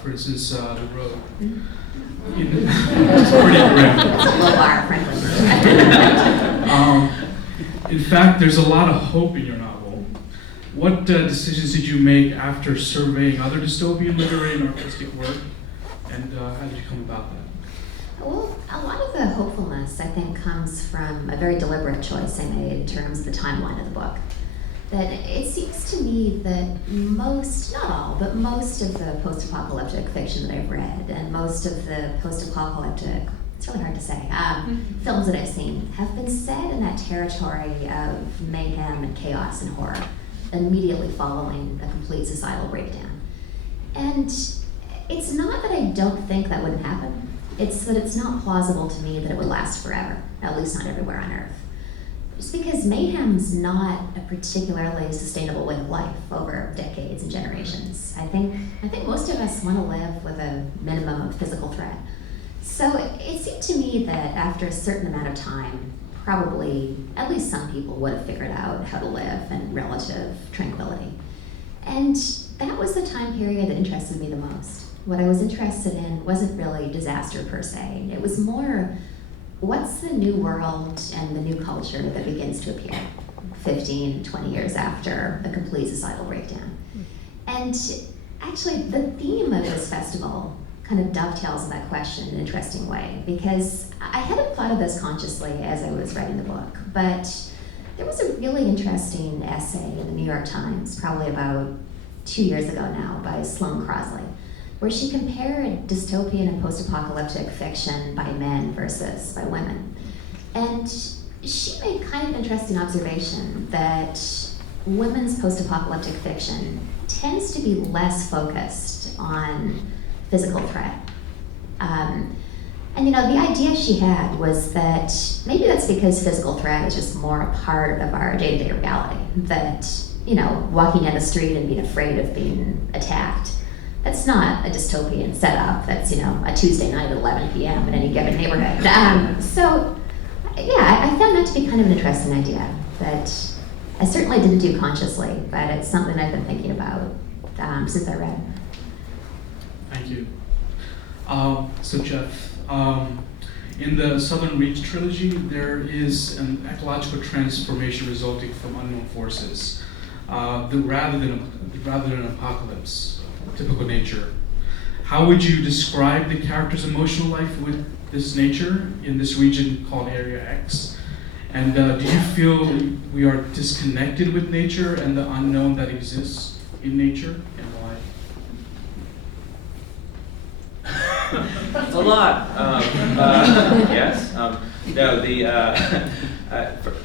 for instance, The Road. It's pretty grim. It's a low bar, frankly. In fact, there's a lot of hope in your novel. What decisions did you make after surveying other dystopian literary and artistic work, and how did you come about that? Well, a lot of the hopefulness, I think, comes from a very deliberate choice I made in terms of the timeline of the book. That it seems to me that most, not all, but most of the post-apocalyptic fiction that I've read and most of the post-apocalyptic, it's really hard to say, films that I've seen have been set in that territory of mayhem and chaos and horror, immediately following a complete societal breakdown. And it's not that I don't think that wouldn't happen, it's that it's not plausible to me that it would last forever, at least not everywhere on Earth. Just because mayhem's not a particularly sustainable way of life over decades and generations. I think most of us want to live with a minimum of physical threat. So it seemed to me that after a certain amount of time, probably at least some people would have figured out how to live in relative tranquility. And that was the time period that interested me the most. What I was interested in wasn't really disaster per se. It was more, what's the new world and the new culture that begins to appear 15, 20 years after a complete societal breakdown? And actually, the theme of this festival kind of dovetails in that question in an interesting way, because I hadn't thought of this consciously as I was writing the book, but there was a really interesting essay in the New York Times, probably about 2 years ago now, by Sloane Crosley, where she compared dystopian and post-apocalyptic fiction by men versus by women. And she made kind of an interesting observation that women's post-apocalyptic fiction tends to be less focused on physical threat. And the idea she had was that maybe that's because physical threat is just more a part of our day-to-day reality, that, walking down the street and being afraid of being attacked, that's not a dystopian setup. That's, a Tuesday night at 11 p.m. in any given neighborhood. I found that to be kind of an interesting idea that I certainly didn't do consciously, but it's something I've been thinking about since I read. Thank you. So Jeff, in the Southern Reach trilogy, there is an ecological transformation resulting from unknown forces, rather than an apocalypse. Typical nature. How would you describe the character's emotional life with this nature in this region called Area X? And do you feel we are disconnected with nature and the unknown that exists in nature, and why? It's a lot. Yes.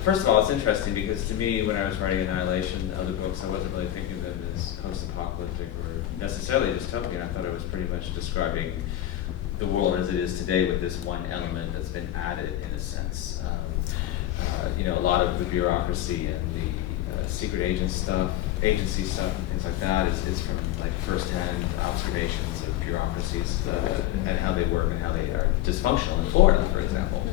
First of all, it's interesting because to me, when I was writing Annihilation, other books, I wasn't really thinking of them as post-apocalyptic or necessarily dystopian. I thought I was pretty much describing the world as it is today with this one element that's been added in a sense. A lot of the bureaucracy and the secret agency stuff and things like that is from like first-hand observations of bureaucracies and how they work and how they are dysfunctional in Florida, for example.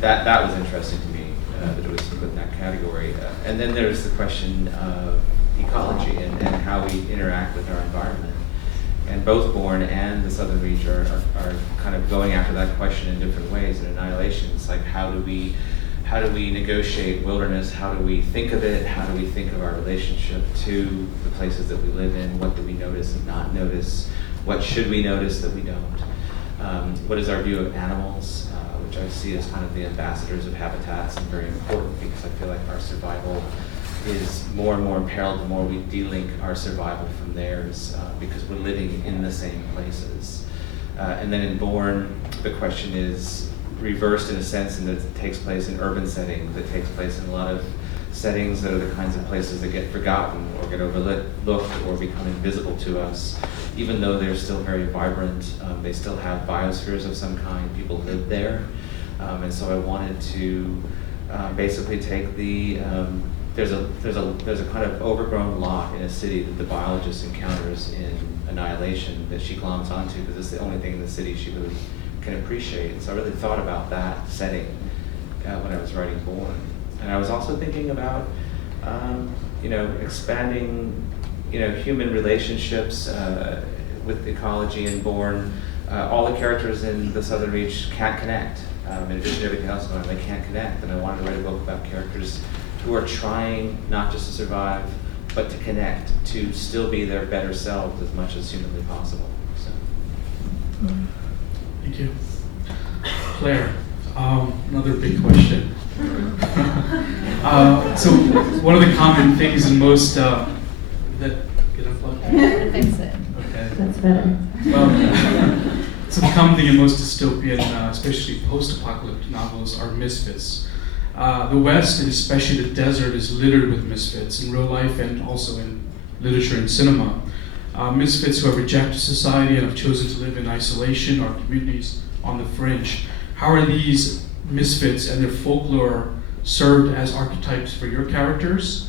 That was interesting to me that it was put in that category. And then there's the question of ecology and how we interact with our environment. And both Bourne and the Southern Reach are kind of going after that question in different ways. In Annihilation, it's like how do we negotiate wilderness? How do we think of it? How do we think of our relationship to the places that we live in? What do we notice and not notice? What should we notice that we don't? What is our view of animals, which I see as kind of the ambassadors of habitats and very important because I feel like our survival is more and more imperiled the more we delink our survival from theirs because we're living in the same places. And then in Bourne, the question is reversed in a sense in that it takes place in urban settings, that takes place in a lot of settings that are the kinds of places that get forgotten or get overlooked or become invisible to us. Even though they're still very vibrant, they still have biospheres of some kind, people live there. And so I wanted to basically take the, there's a kind of overgrown lot in a city that the biologist encounters in Annihilation that she gloms onto because it's the only thing in the city she really can appreciate. And so I really thought about that setting when I was writing Bourne. And I was also thinking about, expanding, human relationships with ecology in Bourne. All the characters in the Southern Reach can't connect. In addition to everything else going on, they can't connect. And I wanted to write a book about characters who are trying not just to survive, but to connect, to still be their better selves as much as humanly possible. So. Thank you. Claire, another big question. So one of the common things in most, that get unplugged? Fix it. Okay. That's better. Well, some common thing in most dystopian, especially post-apocalyptic novels, are misfits. The West, and especially the desert, is littered with misfits in real life and also in literature and cinema. Misfits who have rejected society and have chosen to live in isolation or communities on the fringe. How are these misfits and their folklore served as archetypes for your characters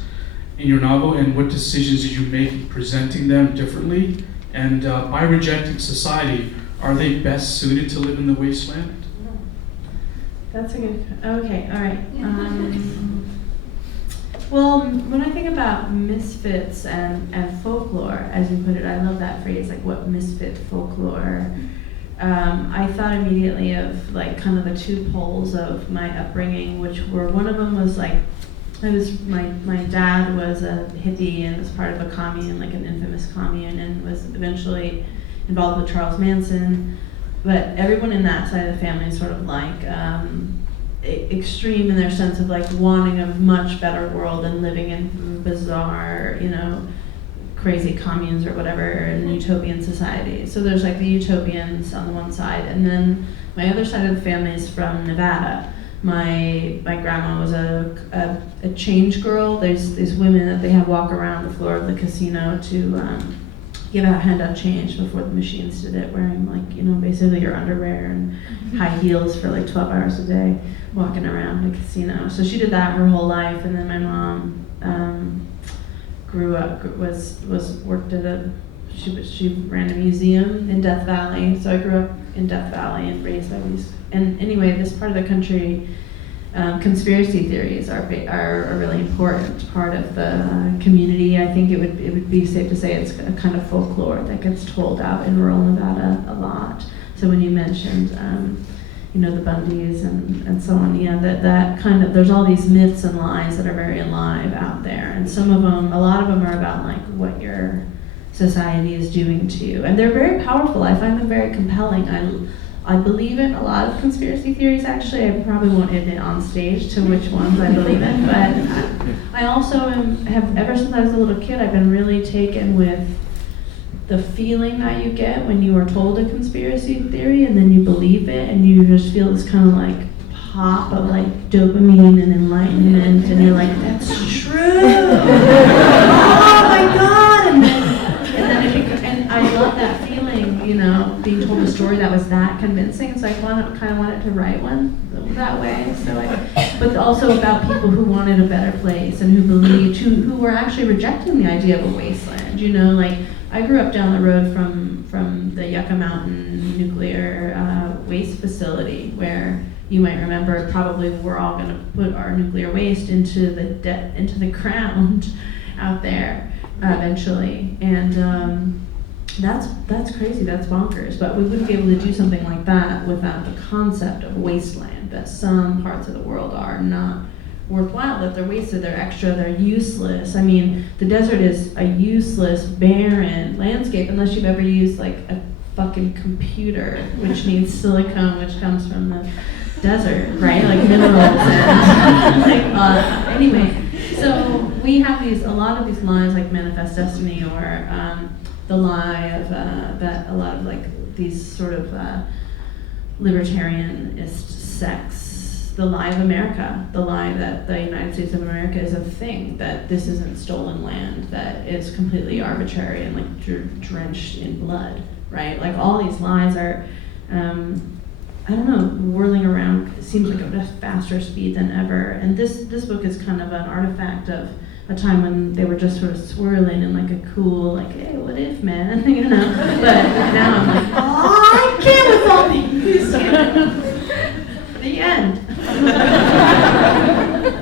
in your novel, and what decisions did you make in presenting them differently? And by rejecting society, are they best suited to live in the wasteland? That's a good, okay, all right. Well, when I think about misfits and folklore, as you put it, I love that phrase, like what misfit folklore. I thought immediately of like kind of the two poles of my upbringing, which were, one of them was like, my dad was a hippie and was part of a commune, like an infamous commune, and was eventually involved with Charles Manson. But everyone in that side of the family is sort of like extreme in their sense of like wanting a much better world and living in bizarre, crazy communes or whatever, in utopian society. So there's like the utopians on the one side, and then my other side of the family is from Nevada. My grandma was a change girl. There's these women that they have walk around the floor of the casino to hand out change before the machines did it, wearing like, basically your underwear and high heels for like 12 hours a day, walking around the casino. So she did that her whole life, and then my mom grew up, worked at she ran a museum in Death Valley. So I grew up in Death Valley and raised by these. And anyway, this part of the country, conspiracy theories are a really important part of the community. I think it would be safe to say it's a kind of folklore that gets told out in rural Nevada a lot. So when you mentioned, the Bundys and so on, that kind of, there's all these myths and lies that are very alive out there, and a lot of them are about like what your society is doing to you, and they're very powerful. I find them very compelling. I believe in a lot of conspiracy theories, actually. I probably won't admit on stage to which ones I believe in, but I also have, ever since I was a little kid, I've been really taken with the feeling that you get when you are told a conspiracy theory and then you believe it, and you just feel this kind of like pop of like dopamine and enlightenment, and you're like, that's true! Oh my God! And I love that feeling, being told a story that was that convincing. So I kind of wanted to write one that way. But also about people who wanted a better place and who believed, who were actually rejecting the idea of a wasteland. Like I grew up down the road from the Yucca Mountain nuclear waste facility, where you might remember probably we're all going to put our nuclear waste into the ground out there eventually, and that's crazy, that's bonkers. But we wouldn't be able to do something like that without the concept of wasteland, that some parts of the world are not worthwhile, that they're wasted, they're extra, they're useless. I mean, the desert is a useless, barren landscape unless you've ever used like a fucking computer, which needs silicone, which comes from the desert, right? Like minerals and anyway. So we have a lot of these lies, like Manifest Destiny, or the lie of that a lot of like these sort of libertarianist sects, the lie of America, the lie that the United States of America is a thing, that this isn't stolen land, that is completely arbitrary and like drenched in blood, right? Like all these lies are, I don't know, whirling around. It seems like a faster speed than ever. And this book is kind of an artifact of a time when they were just sort of swirling in like a cool, like, hey, what if, man? But now I'm like, oh, I can't with all these. The end.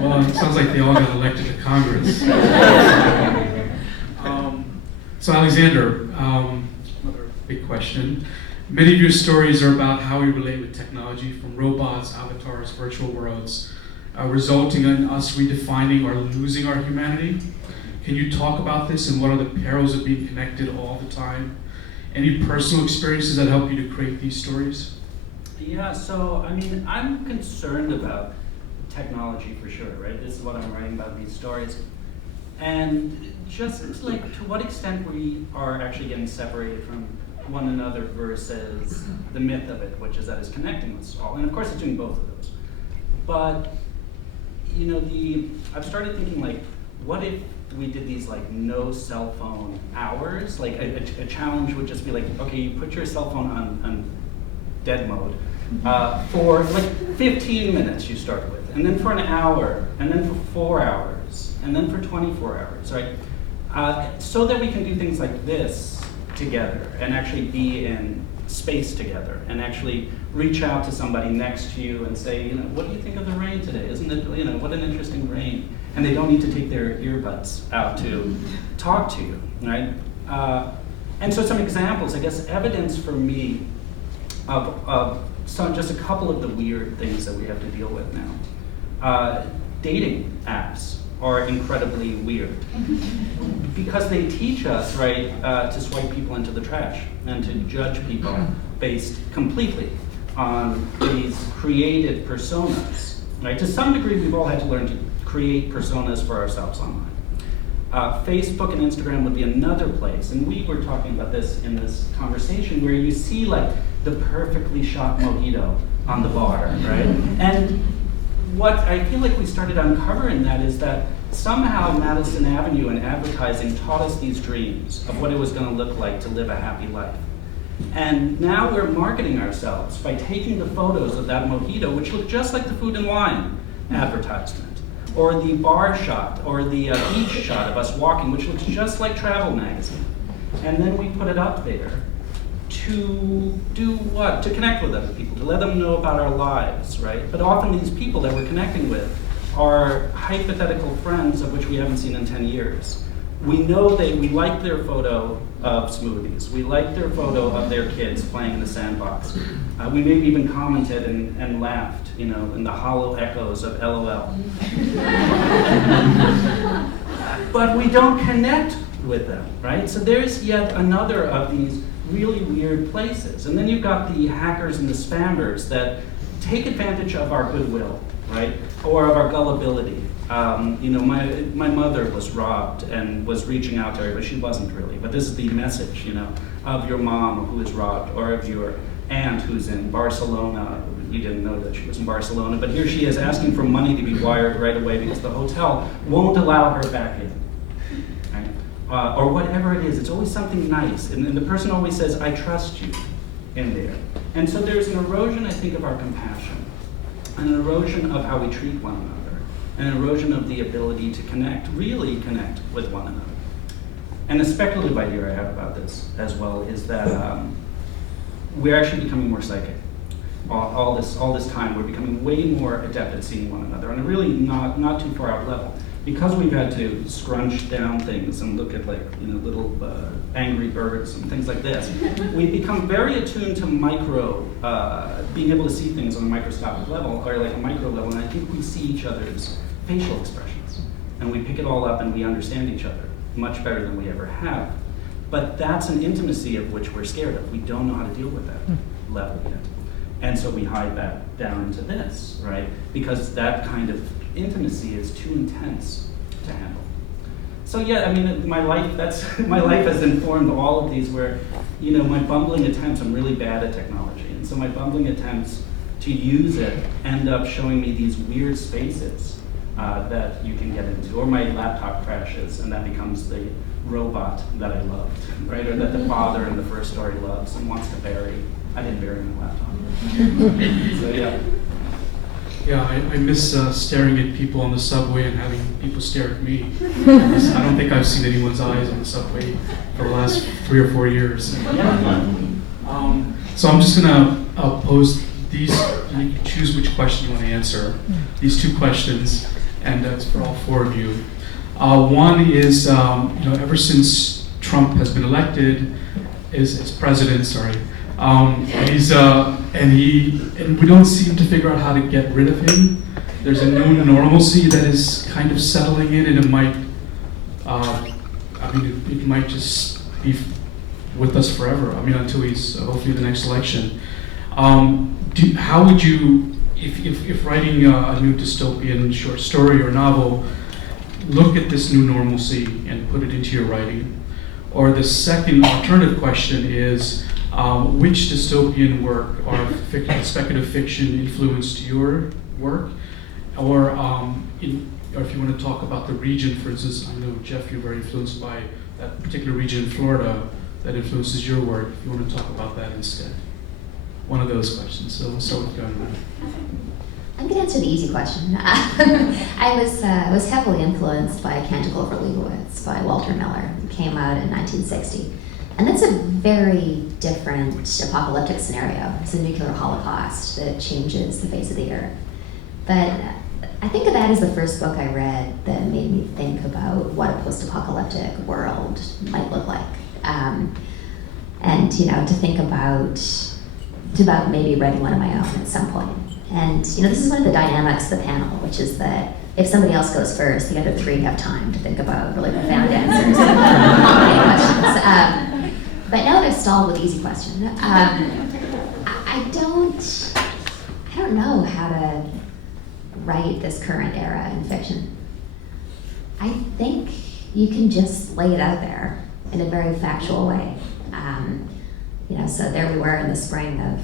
Well, it sounds like they all got elected to Congress. So Alexander, another big question. Many of your stories are about how we relate with technology, from robots, avatars, virtual worlds. resulting in us redefining or losing our humanity. Can you talk about this and what are the perils of being connected all the time? Any personal experiences that help you to create these stories? Yeah, so I mean, I'm concerned about technology for sure, right? This is what I'm writing about, these stories. And just like to what extent we are actually getting separated from one another versus the myth of it, which is that it's connecting us all. And of course it's doing both of those. But, you know, I've started thinking like, what if we did these like no cell phone hours? Like a challenge would just be like, okay, you put your cell phone on dead mode for like 15 minutes you start with, and then for an hour, and then for 4 hours, and then for 24 hours, right? So that we can do things like this together and actually be in space together and actually reach out to somebody next to you and say, you know, what do you think of the rain today? Isn't it, you know, what an interesting rain? And they don't need to take their earbuds out to talk to you, right? And so some examples, I guess, evidence for me of just a couple of the weird things that we have to deal with now. Dating apps are incredibly weird because they teach us, right, to swipe people into the trash and to judge people based completely on these created personas, right? To some degree, we've all had to learn to create personas for ourselves online. Facebook and Instagram would be another place, and we were talking about this in this conversation, where you see like the perfectly shot mojito on the bar, right? And what I feel like we started uncovering that is that somehow Madison Avenue and advertising taught us these dreams of what it was going to look like to live a happy life. And now we're marketing ourselves by taking the photos of that mojito, which look just like the Food and Wine advertisement, or the bar shot, or the beach shot of us walking, which looks just like Travel Magazine. And then we put it up there to do what? To connect with other people, to let them know about our lives, right? But often these people that we're connecting with are hypothetical friends of which we haven't seen in 10 years. We know we like their photo of smoothies. We like their photo of their kids playing in the sandbox. We maybe even commented and laughed, you know, in the hollow echoes of LOL. But we don't connect with them, right? So there's yet another of these really weird places. And then you've got the hackers and the spammers that take advantage of our goodwill, right? Or of our gullibility. You know, my mother was robbed and was reaching out to her, but she wasn't really. But this is the message, you know, of your mom who was robbed, or of your aunt who's in Barcelona. You didn't know that she was in Barcelona, but here she is asking for money to be wired right away because the hotel won't allow her back in. Right? Or whatever it is, it's always something nice. And the person always says, I trust you, in there. And so there's an erosion, I think, of our compassion, an erosion of how we treat one another, an erosion of the ability to connect, really connect with one another. And a speculative idea I have about this as well is that we're actually becoming more psychic. All this time, we're becoming way more adept at seeing one another on a really not too far out level. Because we've had to scrunch down things and look at, like, you know, little angry birds and things like this, we've become very attuned to being able to see things on a microscopic level, or like a micro level, and I think we see each other's facial expressions. And we pick it all up and we understand each other much better than we ever have. But that's an intimacy of which we're scared of. We don't know how to deal with that level yet. And so we hide that down into this, right? Because that kind of intimacy is too intense to handle. So yeah, I mean, my life has informed all of these where, you know, my bumbling attempts, I'm really bad at technology. And so my bumbling attempts to use it end up showing me these weird spaces that you can get into. Or my laptop crashes and that becomes the robot that I loved, right? Or that the father in the first story loves and wants to bury. I didn't bury my laptop. So yeah. Yeah, I miss staring at people on the subway and having people stare at me. I don't think I've seen anyone's eyes on the subway for the last 3 or 4 years. So I'm just gonna pose these, and you can choose which question you want to answer. These 2 questions, and it's for all 4 of you. One is, you know, ever since Trump has been elected as president, and we don't seem to figure out how to get rid of him. there's a new normalcy that is kind of settling in, and it might, it might just be with us forever. I mean, until he's hopefully the next election. How would you, if writing a new dystopian short story or novel, look at this new normalcy and put it into your writing? Or the second alternative question is, which dystopian work or speculative fiction influenced your work? Or if you want to talk about the region, for instance, I know, Jeff, you're very influenced by that particular region in Florida that influences your work. If you want to talk about that instead. One of those questions. So we'll start with Gunnar. I'm going to answer the easy question. I was heavily influenced by Canticle for Leibowitz by Walter Miller, who came out in 1960. And that's a very different apocalyptic scenario. It's a nuclear holocaust that changes the face of the earth. But I think of that as the first book I read that made me think about what a post-apocalyptic world might look like. And to think about maybe writing one of my own at some point. And this is one of the dynamics of the panel, which is that if somebody else goes first, the other three have time to think about really profound answers and questions. But now that I've stalled with the easy question, I don't know how to write this current era in fiction. I think you can just lay it out there in a very factual way. So there we were in the spring of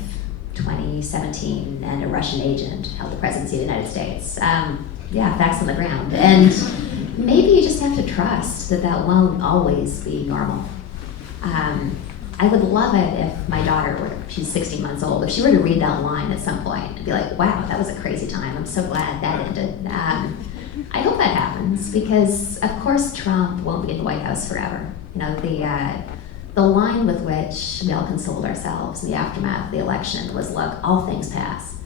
2017, and a Russian agent held the presidency of the United States. Facts on the ground. And maybe you just have to trust that that won't always be normal. I would love it if my daughter she's 16 months old, if she were to read that line at some point and be like, wow, that was a crazy time. I'm so glad that ended. I hope that happens, because of course Trump won't be in the White House forever. The line with which we all consoled ourselves in the aftermath of the election was, look, all things pass.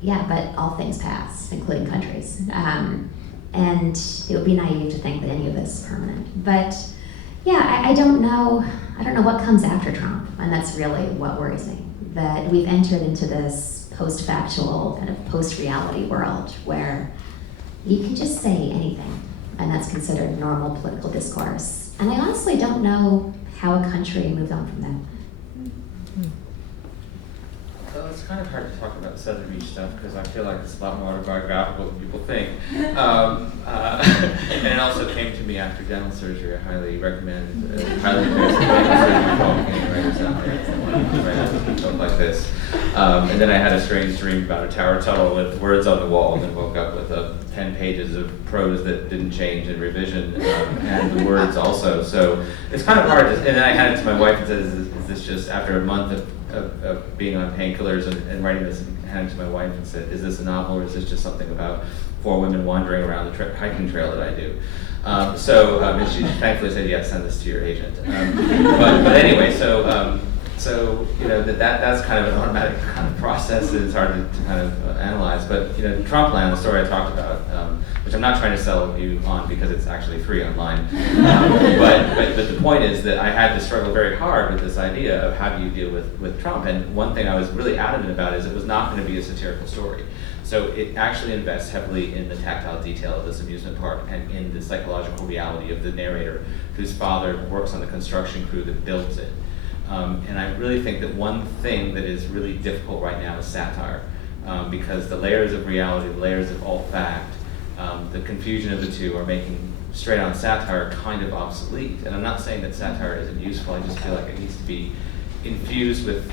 Yeah, but all things pass, including countries. And it would be naive to think that any of this is permanent. But yeah, I don't know what comes after Trump, and that's really what worries me. That we've entered into this post-factual, kind of post-reality world where you can just say anything, and that's considered normal political discourse. And I honestly don't know how a country moved on from that. Well, it's kind of hard to talk about Southern Beach stuff because I feel like it's a lot more autobiographical than people think. And it also came to me after dental surgery. I highly recommend, highly recommend dental surgery for all beginning writers out there. Right after a book like this. And then I had a strange dream about a tower tunnel with words on the wall, and then woke up with 10 pages of prose that didn't change in revision, and the words also. So it's kind of hard. And then I handed it to my wife and said, is this just after a month of being on painkillers and writing this, and handed it to my wife and said, is this a novel, or is this just something about 4 women wandering around the hiking trail that I do? And she thankfully said, yes, send this to your agent. But anyway, so that's kind of an automatic kind of process that it's hard to kind of analyze. But Trumpland, the story I talked about, which I'm not trying to sell you on because it's actually free online. But the point is that I had to struggle very hard with this idea of how do you deal with Trump. And one thing I was really adamant about is it was not going to be a satirical story. So it actually invests heavily in the tactile detail of this amusement park and in the psychological reality of the narrator, whose father works on the construction crew that builds it. And I really think that one thing that is really difficult right now is satire, because the layers of reality, the layers of alt fact, the confusion of the two are making straight-on satire kind of obsolete. And I'm not saying that satire isn't useful, I just feel like it needs to be infused with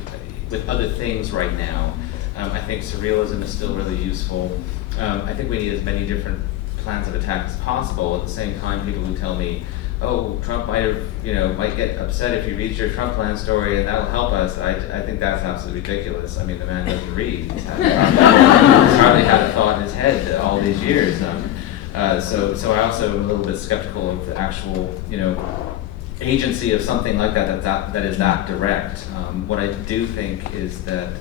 other things right now. I think surrealism is still really useful. I think we need as many different plans of attack as possible. At the same time, people who tell me, oh, Trump might get upset if he reads your Trumpland story and that'll help us. I think that's absolutely ridiculous. I mean, the man doesn't read. He's hardly had a thought in his head all these years. So I also am a little bit skeptical of the actual, agency of something like that is that direct. What I do think is that,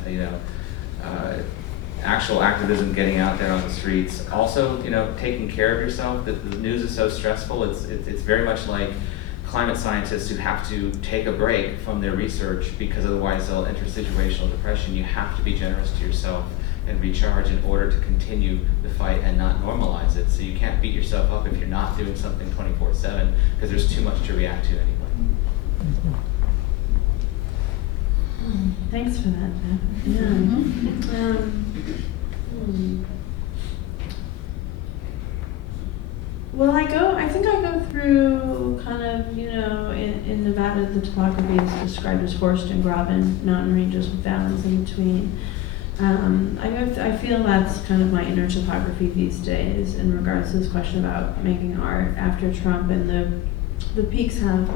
actual activism, getting out there on the streets, also taking care of yourself. The news is so stressful. It's very much like climate scientists who have to take a break from their research because otherwise they'll enter situational depression. You have to be generous to yourself and recharge in order to continue the fight and not normalize it. So you can't beat yourself up if you're not doing something 24/7 because there's too much to react to anyway. Thanks for that, Beth. Yeah. Well, I think I go through kind of, in Nevada, the topography is described as forest and graben mountain ranges with valleys in between. I feel that's kind of my inner topography these days in regards to this question about making art after Trump, and the peaks have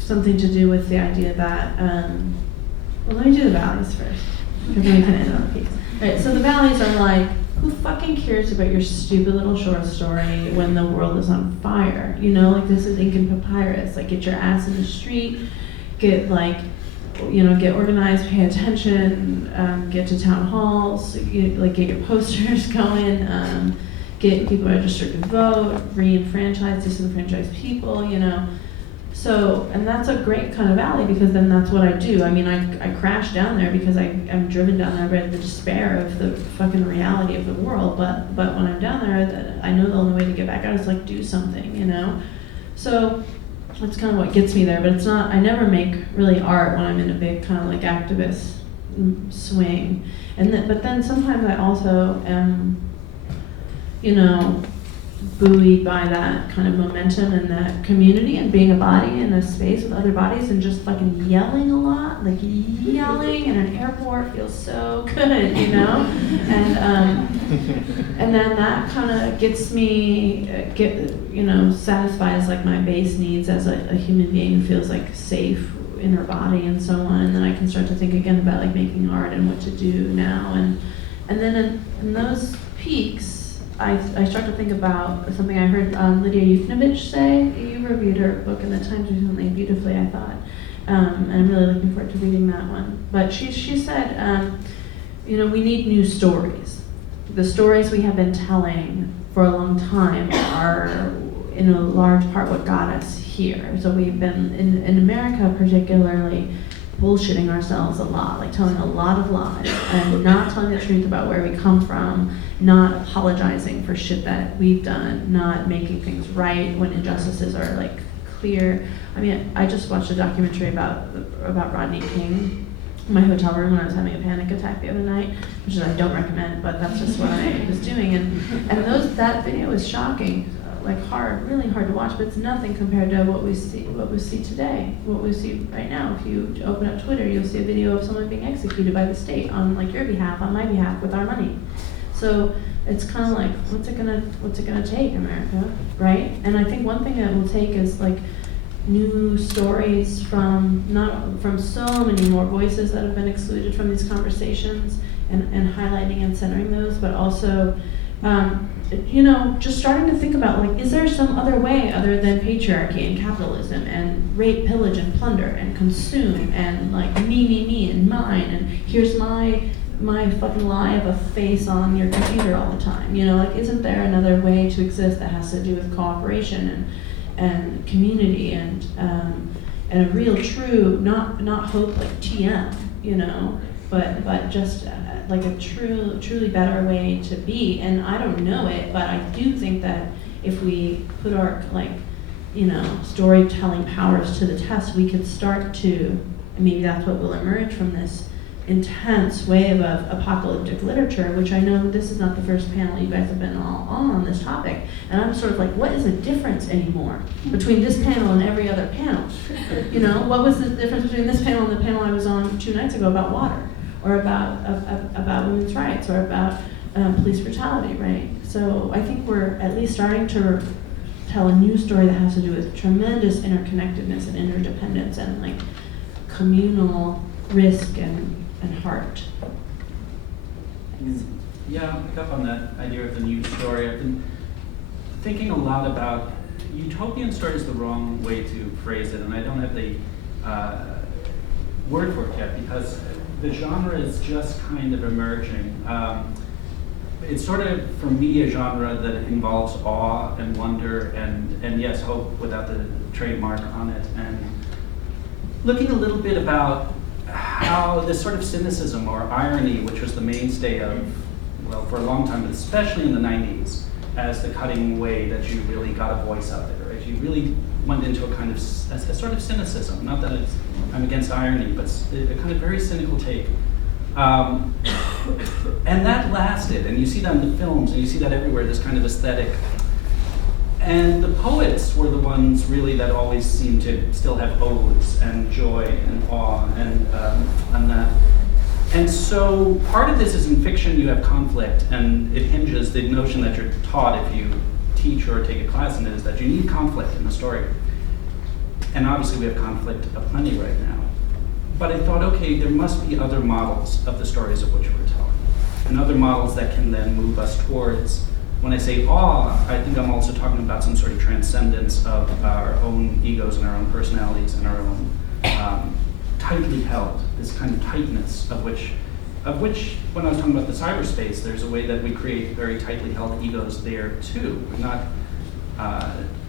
something to do with the idea that, well, let me do the valleys first, because then we can end on the peaks. Right, so the valleys are like, who fucking cares about your stupid little short story when the world is on fire? Like this is ink and papyrus. Like, get your ass in the street, get organized, pay attention, get to town halls, get your posters going, get people registered to vote, re-enfranchise disenfranchised people, So, and that's a great kind of valley because then that's what I do. I mean, I crash down there because I'm driven down there by the despair of the fucking reality of the world. But when I'm down there, I know the only way to get back out is like do something, So that's kind of what gets me there. But it's not. I never make really art when I'm in a big kind of like activist swing. But then sometimes I also am, buoyed by that kind of momentum and that community and being a body in a space with other bodies and just fucking yelling a lot, like yelling in an airport feels so good, and then that kind of gets me, satisfies like my base needs as a human being who feels like safe in her body and so on, and then I can start to think again about like making art and what to do now, and then in those peaks, I start to think about something I heard Lydia Yuknovich say. You reviewed her book in the Times recently, beautifully, I thought. And I'm really looking forward to reading that one. But she said, we need new stories. The stories we have been telling for a long time are, in a large part, what got us here. So we've been, in America particularly, bullshitting ourselves a lot, like telling a lot of lies and not telling the truth about where we come from, not apologizing for shit that we've done, not making things right when injustices are like clear. I mean, I just watched a documentary about Rodney King in my hotel room when I was having a panic attack the other night, which I don't recommend, but that's just what I was doing. And that video was shocking, like really hard to watch, but it's nothing compared to what we see today, what we see right now. If you open up Twitter, you'll see a video of someone being executed by the state on like your behalf, on my behalf, with our money. So it's kind of like, what's it gonna take, America, right? And I think one thing that will take is like new stories from so many more voices that have been excluded from these conversations, and highlighting and centering those, but also just starting to think about like, is there some other way other than patriarchy and capitalism and rape, pillage, and plunder and consume and like me and mine, and here's my fucking lie of a face on your computer all the time. Like, isn't there another way to exist that has to do with cooperation and community and a real true, not hope like TM, but just like a truly better way to be. And I don't know it, but I do think that if we put our storytelling powers to the test, we could start to, and maybe that's what will emerge from this intense wave of apocalyptic literature, which I know this is not the first panel you guys have been all on this topic, and I'm sort of like, what is the difference anymore between this panel and every other panel? What was the difference between this panel and the panel I was on 2 nights ago about water, or about women's rights, or about police brutality, right? So I think we're at least starting to tell a new story that has to do with tremendous interconnectedness and interdependence and like communal risk and heart. Thanks. Yeah, I'll pick up on that idea of the new story. I've been thinking a lot about utopian story is the wrong way to phrase it, and I don't have the word for it yet because the genre is just kind of emerging. It's sort of, for me, a genre that involves awe and wonder and yes, hope without the trademark on it, and looking a little bit about how this sort of cynicism or irony, which was the mainstay of, well, for a long time, but especially in the 90s, as the cutting way that you really got a voice out there, right? You really went into a kind of, a sort of cynicism. Not that I'm against irony, but a kind of very cynical take. And that lasted, and you see that in the films, and you see that everywhere, this kind of aesthetic. And the poets were the ones really that always seemed to still have odes and joy and awe and that. And so part of this is in fiction you have conflict, and it hinges, the notion that you're taught if you teach or take a class in it is that you need conflict in the story. And obviously we have conflict aplenty right now. But I thought, okay, there must be other models of the stories of which we're telling, and other models that can then move us towards, when I say awe, I think I'm also talking about some sort of transcendence of our own egos and our own personalities and our own tightly held, this kind of tightness of which, when I was talking about the cyberspace, there's a way that we create very tightly held egos there too. We're not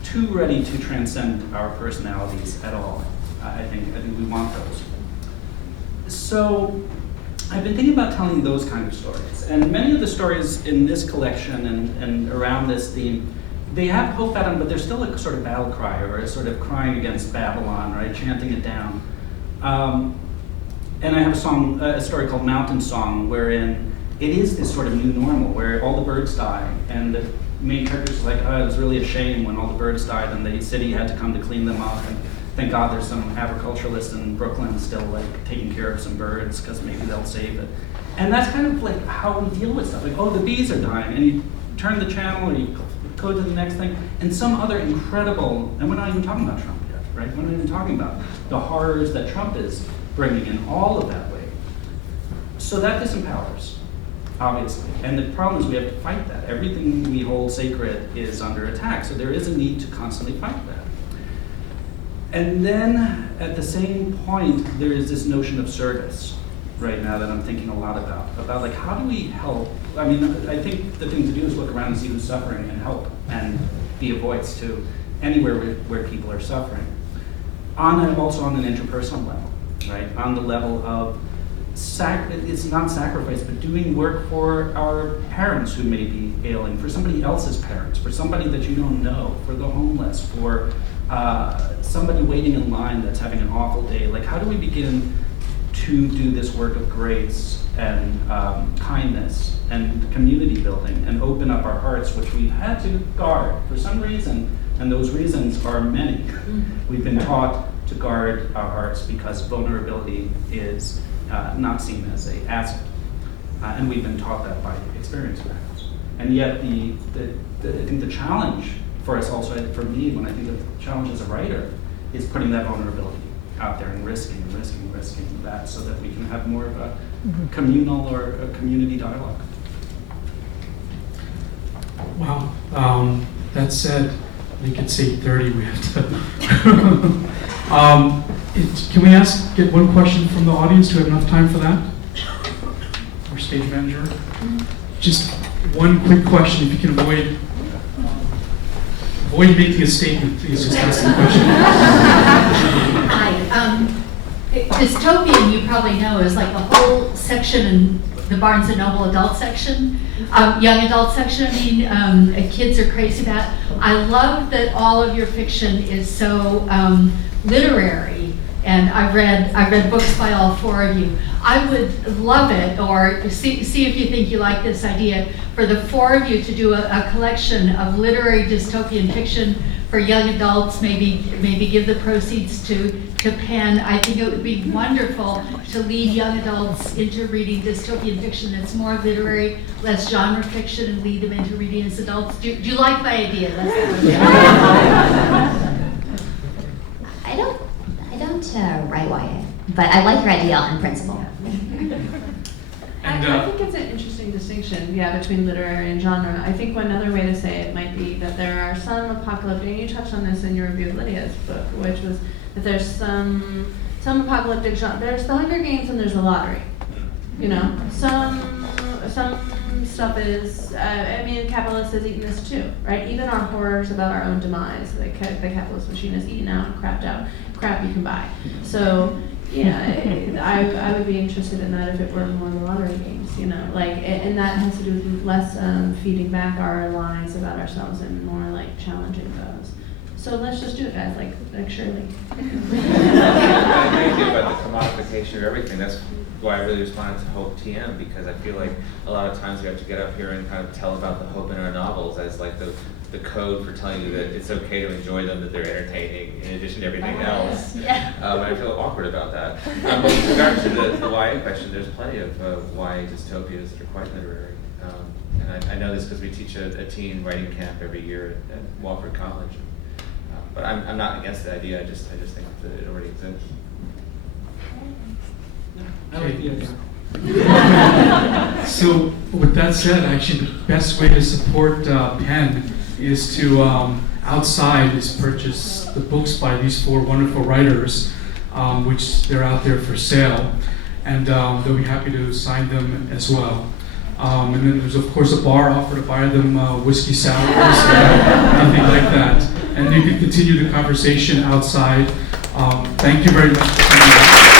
too ready to transcend our personalities at all. I think we want those. So I've been thinking about telling those kind of stories. And many of the stories in this collection and around this theme, they have hope at them, but they're still a sort of battle cry, or a sort of crying against Babylon, right? Chanting it down. And I have a story called Mountain Song, wherein it is this sort of new normal, where all the birds die, and the main character's like, oh, it was really a shame when all the birds died, and the city had to come to clean them up, and thank God there's some agriculturalist in Brooklyn still like taking care of some birds, because maybe they'll save it. And that's kind of like how we deal with stuff, like, oh, the bees are dying, and you turn the channel, or you go to the next thing, and some other incredible, and we're not even talking about Trump yet, right? We're not even talking about the horrors that Trump is bringing in all of that way. So that disempowers, obviously. And the problem is we have to fight that. Everything we hold sacred is under attack, so there is a need to constantly fight that. And then, at the same point, there is this notion of service right now that I'm thinking a lot about like, how do we help? I mean, I think the thing to do is look around and see who's suffering and help, and be a voice to anywhere where people are suffering. Also on an interpersonal level, right? On the level of, it's not sacrifice, but doing work for our parents who may be ailing, for somebody else's parents, for somebody that you don't know, for the homeless, for somebody waiting in line that's having an awful day. Like, how do we begin to do this work of grace and kindness and community building and open up our hearts, which we've had to guard for some reason, and those reasons are many. We've been taught to guard our hearts because vulnerability is not seen as an asset, and we've been taught that by experience perhaps. And yet I think the challenge for us also, for me, when I think of the challenge as a writer, is putting that vulnerability out there and risking that, so that we can have more of a communal or a community dialogue. Wow. That said, I think it's 8:30. We have to. Can we get one question from the audience? Do we have enough time for that? Our stage manager. Just one quick question, if you can avoid making a statement, please just ask the question. Hi. Dystopian, you probably know, is like a whole section in the Barnes & Noble adult section, young adult section, kids are crazy about. I love that all of your fiction is so literary, and I've read books by all four of you. I would love it, or see if you think you like this idea, for the four of you to do a collection of literary dystopian fiction for young adults, maybe give the proceeds to Penn. I think it would be wonderful to lead young adults into reading dystopian fiction that's more literary, less genre fiction, and lead them into reading as adults. Do you like my idea? I don't write YA, but I like your idea in principle. I think it's an interesting distinction, between literary and genre. I think one other way to say it might be that there are some apocalyptic, and you touched on this in your review of Lydia's book, which was that there's some apocalyptic genre. There's the Hunger Games and there's the lottery. Some some stuff is, I mean, the capitalist has eaten this too, right? Even our horrors about our own demise, the capitalist machine has eaten out and crapped out crap you can buy. So, yeah, I would be interested in that if it were more lottery games, you know, like, and that has to do with less feeding back our lies about ourselves and more like challenging those. So let's just do it, guys, like Shirley. I agree about the commodification of everything. That's why I really responded to Hope TM, because I feel like a lot of times we have to get up here and kind of tell about the hope in our novels as like the code for telling you that it's okay to enjoy them, that they're entertaining in addition to everything else. Yeah. And I feel awkward about that. But with regard to the YA question, there's plenty of YA dystopias that are quite literary. And I know this because we teach a teen writing camp every year at Wofford College. But I'm not against the idea. I just think that it already exists. I like the idea. So with that said, actually the best way to support Penn is to outside is purchase the books by these 4 wonderful writers, which they're out there for sale, and they'll be happy to sign them as well. And then there's of course a bar offer to buy them whiskey sours, nothing like that. And you can continue the conversation outside. Thank you very much for coming out.